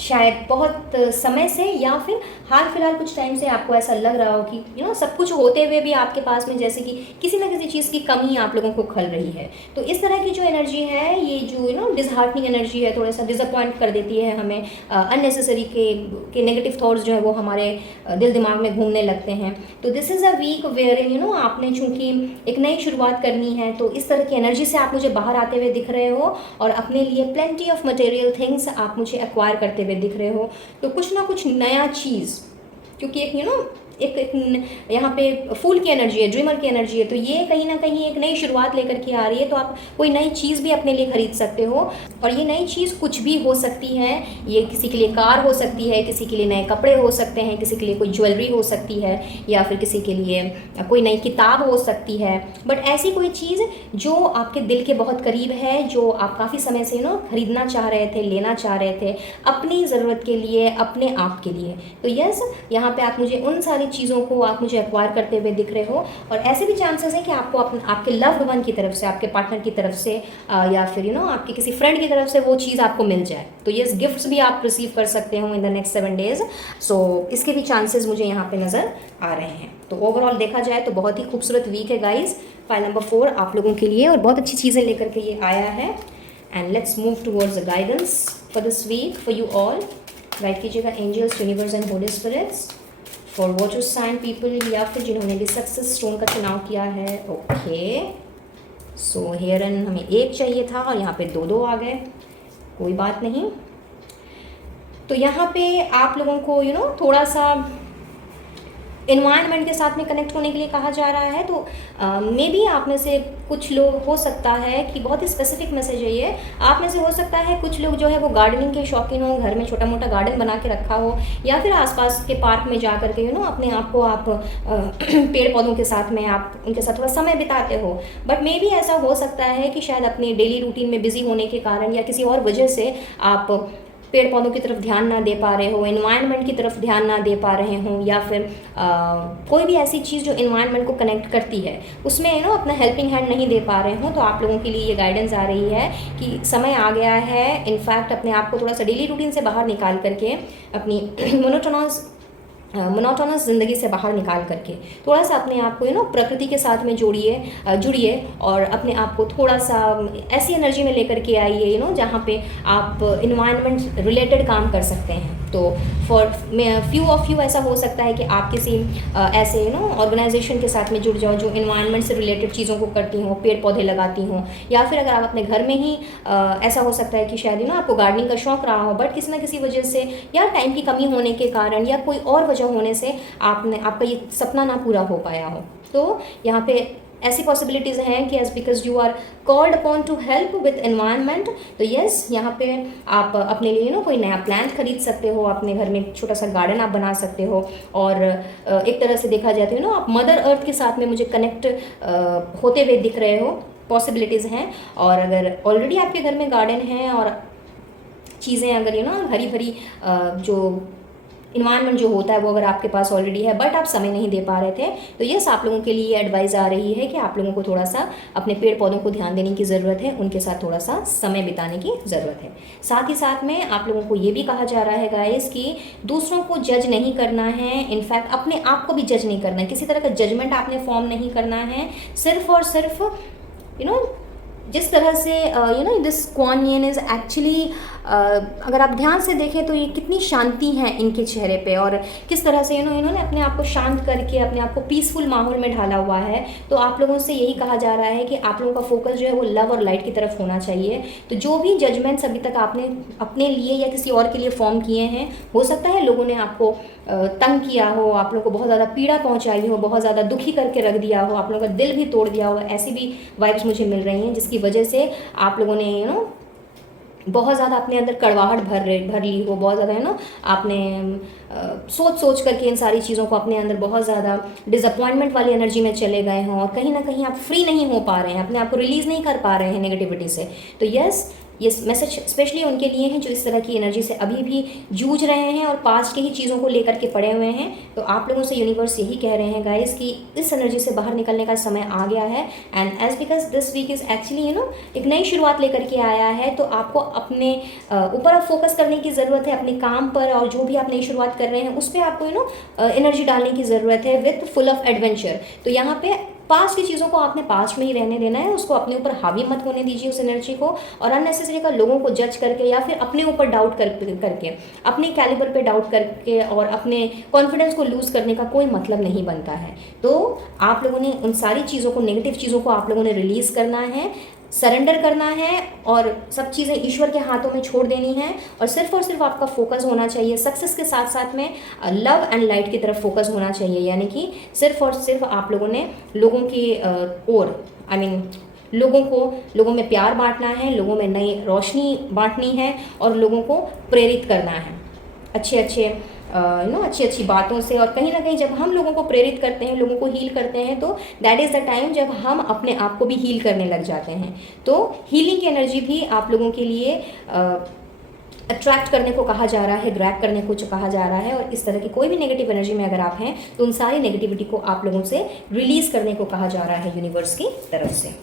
शायद बहुत समय से या फिर हाल फिलहाल कुछ टाइम से आपको ऐसा लग रहा हो कि सब कुछ होते हुए भी आपके पास में जैसे कि किसी ना किसी चीज़ की कमी आप लोगों को खल रही है। तो इस तरह की जो एनर्जी है, ये जो डिसहार्टनिंग एनर्जी है, थोड़ा सा डिसअपॉइंट कर देती है हमें, अननेसेसरी के नेगेटिव थॉट्स जो है वो हमारे दिल दिमाग में घूमने लगते हैं। तो this is a week where in आपने चूँकि एक नई शुरुआत करनी है, तो इस तरह की एनर्जी से आप मुझे बाहर आते हुए दिख रहे हो और अपने लिए प्लेंटी ऑफ मटेरियल थिंग्स आप मुझे एक्वायर करते हुए दिख रहे हो। तो कुछ ना कुछ नया चीज़, क्योंकि एक यहाँ पे फूल की एनर्जी है, ड्रीमर की एनर्जी है, तो ये कहीं ना कहीं एक नई शुरुआत लेकर के आ रही है। तो आप कोई नई चीज़ भी अपने लिए खरीद सकते हो, और ये नई चीज़ कुछ भी हो सकती है। ये किसी के लिए कार हो सकती है, किसी के लिए नए कपड़े हो सकते हैं, किसी के लिए कोई ज्वेलरी हो सकती है, या फिर किसी के लिए कोई नई किताब हो सकती है। बट ऐसी कोई चीज़ जो आपके दिल के बहुत करीब है, जो आप काफ़ी समय से खरीदना चाह रहे थे, लेना चाह रहे थे अपनी ज़रूरत के लिए, अपने आप के लिए। तो यस, यहाँ पे आप मुझे उन सारी चीज़ों को आप मुझे एक्वायर करते हुए दिख रहे हो। और ऐसे भी चांसेस हैं कि आपको आपके लव्ड वन की तरफ से, आपके पार्टनर की तरफ से, या फिर आपके किसी फ्रेंड की तरफ से वो चीज़ आपको मिल जाए। तो यस, गिफ्ट्स भी आप रिसीव कर सकते हो इन द नेक्स्ट 7 डेज़। सो इसके भी चांसेस मुझे यहाँ पे नज़र आ रहे हैं। तो ओवरऑल देखा जाए तो बहुत ही खूबसूरत वीक है गाइज, फाइल नंबर 4 आप लोगों के लिए, और बहुत अच्छी चीज़ें लेकर के ये आया है। And let's move towards the guidance for this week for you all. Guide कीजिएगा angels, universe and holy spirits for water sign people, या फिर जिन्होंने भी सक्सेस स्टोन का चुनाव किया है। ओके, सो हेयरन हमें 1 चाहिए था और यहाँ पे 2 आ गए, कोई बात नहीं। तो यहाँ पे आप लोगों को थोड़ा सा इन्वायरमेंट के साथ में कनेक्ट होने के लिए कहा जा रहा है। तो मे बी आप में से कुछ लोग, हो सकता है कि बहुत ही स्पेसिफिक मैसेज है ये, आप में से हो सकता है कुछ लोग जो है वो गार्डनिंग के शौकीन हो, घर में छोटा मोटा गार्डन बना के रखा हो, या फिर आसपास के पार्क में जा करके अपने आप को आप पेड़ पौधों के साथ में आप उनके साथ थोड़ा समय बिताते हो। बट मे बी ऐसा हो सकता है कि शायद अपने डेली रूटीन में बिजी होने के कारण या किसी और वजह से आप पेड़ पौधों की तरफ ध्यान ना दे पा रहे हो, एनवायरनमेंट की तरफ ध्यान ना दे पा रहे हो, या फिर कोई भी ऐसी चीज़ जो एनवायरनमेंट को कनेक्ट करती है उसमें अपना हेल्पिंग हैंड नहीं दे पा रहे हो। तो आप लोगों के लिए ये गाइडेंस आ रही है कि समय आ गया है इनफैक्ट अपने आप को थोड़ा सा डेली रूटीन से बाहर निकाल करके, अपनी मोनोटोनस ज़िंदगी से बाहर निकाल करके थोड़ा सा अपने आप को प्रकृति के साथ में जुड़िए और अपने आप को थोड़ा सा ऐसी एनर्जी में लेकर के आइए जहाँ पे आप इन्वायरमेंट रिलेटेड काम कर सकते हैं। तो फॉर फ्यू ऑफ यू ऐसा हो सकता है कि आप किसी ऐसे ऑर्गेनाइजेशन के साथ में जुड़ जाओ जो इन्वायरमेंट से रिलेटेड चीज़ों को करती हों, पेड़ पौधे लगाती हों, या फिर अगर आप अपने घर में ही ऐसा हो सकता है कि शायद आपको गार्डनिंग का शौक़ रहा हो, बट किसी ना किसी वजह से या टाइम की कमी होने के कारण या कोई और वजह होने से आपका ये सपना ना पूरा हो पाया हो। तो यहाँ पे ऐसी पॉसिबिलिटीज़ हैं कि as because you are called upon to help with environment. तो यस, यहाँ पे आप अपने लिए कोई नया प्लांट खरीद सकते हो, अपने घर में एक छोटा सा गार्डन आप बना सकते हो, और एक तरह से देखा जाए तो आप मदर अर्थ के साथ में मुझे कनेक्ट होते हुए दिख रहे हो, पॉसिबिलिटीज़ हैं। और अगर ऑलरेडी आपके घर में गार्डन है और चीज़ें अगर हरी भरी जो इन्वायरमेंट जो होता है वो अगर आपके पास ऑलरेडी है बट आप समय नहीं दे पा रहे थे, तो यस आप लोगों के लिए एडवाइस आ रही है कि आप लोगों को थोड़ा सा अपने पेड़ पौधों को ध्यान देने की ज़रूरत है, उनके साथ थोड़ा सा समय बिताने की ज़रूरत है। साथ ही साथ में आप लोगों को ये भी कहा जा रहा है गाइस कि दूसरों को जज नहीं करना है, इनफैक्ट अपने आप को भी जज नहीं करना है, किसी तरह का जजमेंट आपने फॉर्म नहीं करना है। सिर्फ और सिर्फ जिस तरह से this Quan Yin is actually अगर आप ध्यान से देखें तो ये कितनी शांति है इनके चेहरे पे, और किस तरह से इन्होंने अपने आप को शांत करके अपने आप को पीसफुल माहौल में ढाला हुआ है। तो आप लोगों से यही कहा जा रहा है कि आप लोगों का फोकस जो है वो लव और लाइट की तरफ होना चाहिए। तो जो भी जजमेंट्स अभी तक आपने अपने लिए या किसी और के लिए फॉर्म किए हैं, हो सकता है लोगों ने आपको तंग किया हो, आप लोगों को बहुत ज़्यादा पीड़ा पहुंचाई हो, बहुत ज़्यादा दुखी करके रख दिया हो, आप लोगों का दिल भी तोड़ दिया हो, ऐसी भी वाइब्स मुझे मिल रही हैं, जिसकी वजह से आप लोगों ने बहुत ज़्यादा अपने अंदर कड़वाहट भर ली हो, बहुत ज़्यादा आपने सोच सोच करके इन सारी चीज़ों को अपने अंदर बहुत ज़्यादा डिसअपॉइंटमेंट वाली एनर्जी में चले गए हों, और कहीं ना कहीं आप फ्री नहीं हो पा रहे हैं, अपने आप को रिलीज़ नहीं कर पा रहे हैं नेगेटिविटी से। तो यस, ये मैसेज स्पेशली उनके लिए हैं जो इस तरह की एनर्जी से अभी भी जूझ रहे हैं और पास्ट के ही चीज़ों को लेकर के पड़े हुए हैं। तो आप लोगों से यूनिवर्स यही कह रहे हैं गाइस कि इस एनर्जी से बाहर निकलने का समय आ गया है, and as because this week is actually एक नई शुरुआत लेकर के आया है। तो आपको अपने ऊपर अब फोकस करने की ज़रूरत है, अपने काम पर, और जो भी आप नई शुरुआत कर रहे हैं उस पर आपको एनर्जी डालने की ज़रूरत है विथ फुल ऑफ एडवेंचर। तो यहाँ पे पास्ट की चीज़ों को आपने पास्ट में ही रहने देना है, उसको अपने ऊपर हावी मत होने दीजिए उस एनर्जी को, और अननेसेसरी का लोगों को जज करके या फिर अपने ऊपर डाउट करके अपने कैलिबर पे डाउट करके और अपने कॉन्फिडेंस को लूज़ करने का कोई मतलब नहीं बनता है। तो आप लोगों ने उन सारी चीज़ों को, नेगेटिव चीज़ों को आप लोगों ने रिलीज़ करना है, सरेंडर करना है, और सब चीज़ें ईश्वर के हाथों में छोड़ देनी है, और सिर्फ आपका फोकस होना चाहिए सक्सेस के साथ साथ में लव एंड लाइट की तरफ फोकस होना चाहिए। यानी कि सिर्फ और सिर्फ आप लोगों ने लोगों की ओर लोगों में प्यार बांटना है, लोगों में नई रोशनी बांटनी है, और लोगों को प्रेरित करना है अच्छी अच्छी बातों से। और कहीं ना कहीं जब हम लोगों को प्रेरित करते हैं, लोगों को हील करते हैं, तो दैट इज़ द टाइम जब हम अपने आप को भी हील करने लग जाते हैं। तो हीलिंग की एनर्जी भी आप लोगों के लिए अट्रैक्ट करने को कहा जा रहा है, ग्रैब करने को कहा जा रहा है, और इस तरह की कोई भी नेगेटिव एनर्जी में अगर आप हैं तो उन सारी नेगेटिविटी को आप लोगों से रिलीज़ करने को कहा जा रहा है यूनिवर्स की तरफ से।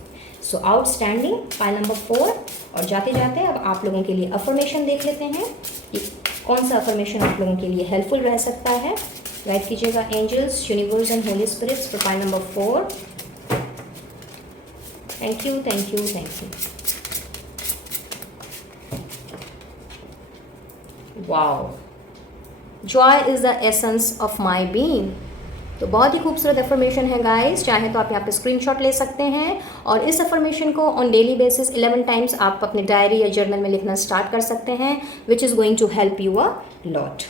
सो आउटस्टैंडिंग, पाइल नंबर 4। और जाते जाते अब आप लोगों के लिए अफर्मेशन देख लेते हैं कि कौन सा अफर्मेशन आप लोगों के लिए हेल्पफुल रह सकता है। राइट कीजिएगा angels, universe and holy spirits for pile number 4। Thank you, thank you, thank you. Wow, joy is the essence of my being. तो बहुत ही खूबसूरत अफर्मेशन है गाइस। चाहे तो आप यहाँ पे स्क्रीनशॉट ले सकते हैं, और इस अफर्मेशन को ऑन डेली बेसिस 11 टाइम्स आप अपने डायरी या जर्नल में लिखना स्टार्ट कर सकते हैं, which is going to help you a lot.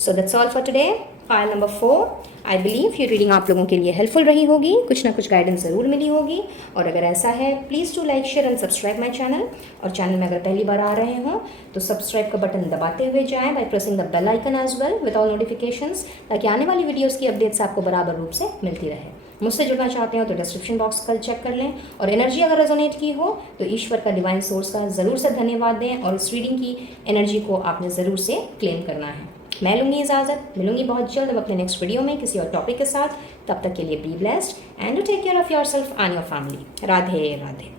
So that's all for today. File number 4, I believe ये रीडिंग आप लोगों के लिए हेल्पफुल रही होगी, कुछ ना कुछ गाइडेंस ज़रूर मिली होगी। और अगर ऐसा है, please to like, share and subscribe my channel. और चैनल में अगर पहली बार आ रहे हों तो सब्सक्राइब का बटन दबाते हुए जाएं by pressing the bell icon as well with all notifications, ताकि आने वाली वीडियोज़ की अपडेट्स आपको बराबर रूप से मिलती रहे। मुझसे जुड़ना चाहते हो तो डिस्क्रिप्शन बॉक्स का चेक कर लें, और एनर्जी अगर रेजोनेट की हो तो ईश्वर का डिवाइन सोर्स का ज़रूर से धन्यवाद दें, और इस रीडिंग की एनर्जी को आपने ज़रूर से क्लेम करना है। मैं लूँगी इजाज़त, मिलूंगी बहुत जल्द अब अपने नेक्स्ट वीडियो में किसी और टॉपिक के साथ। तब तक के लिए be blessed and to take care of yourself and your family. Radhe Radhe.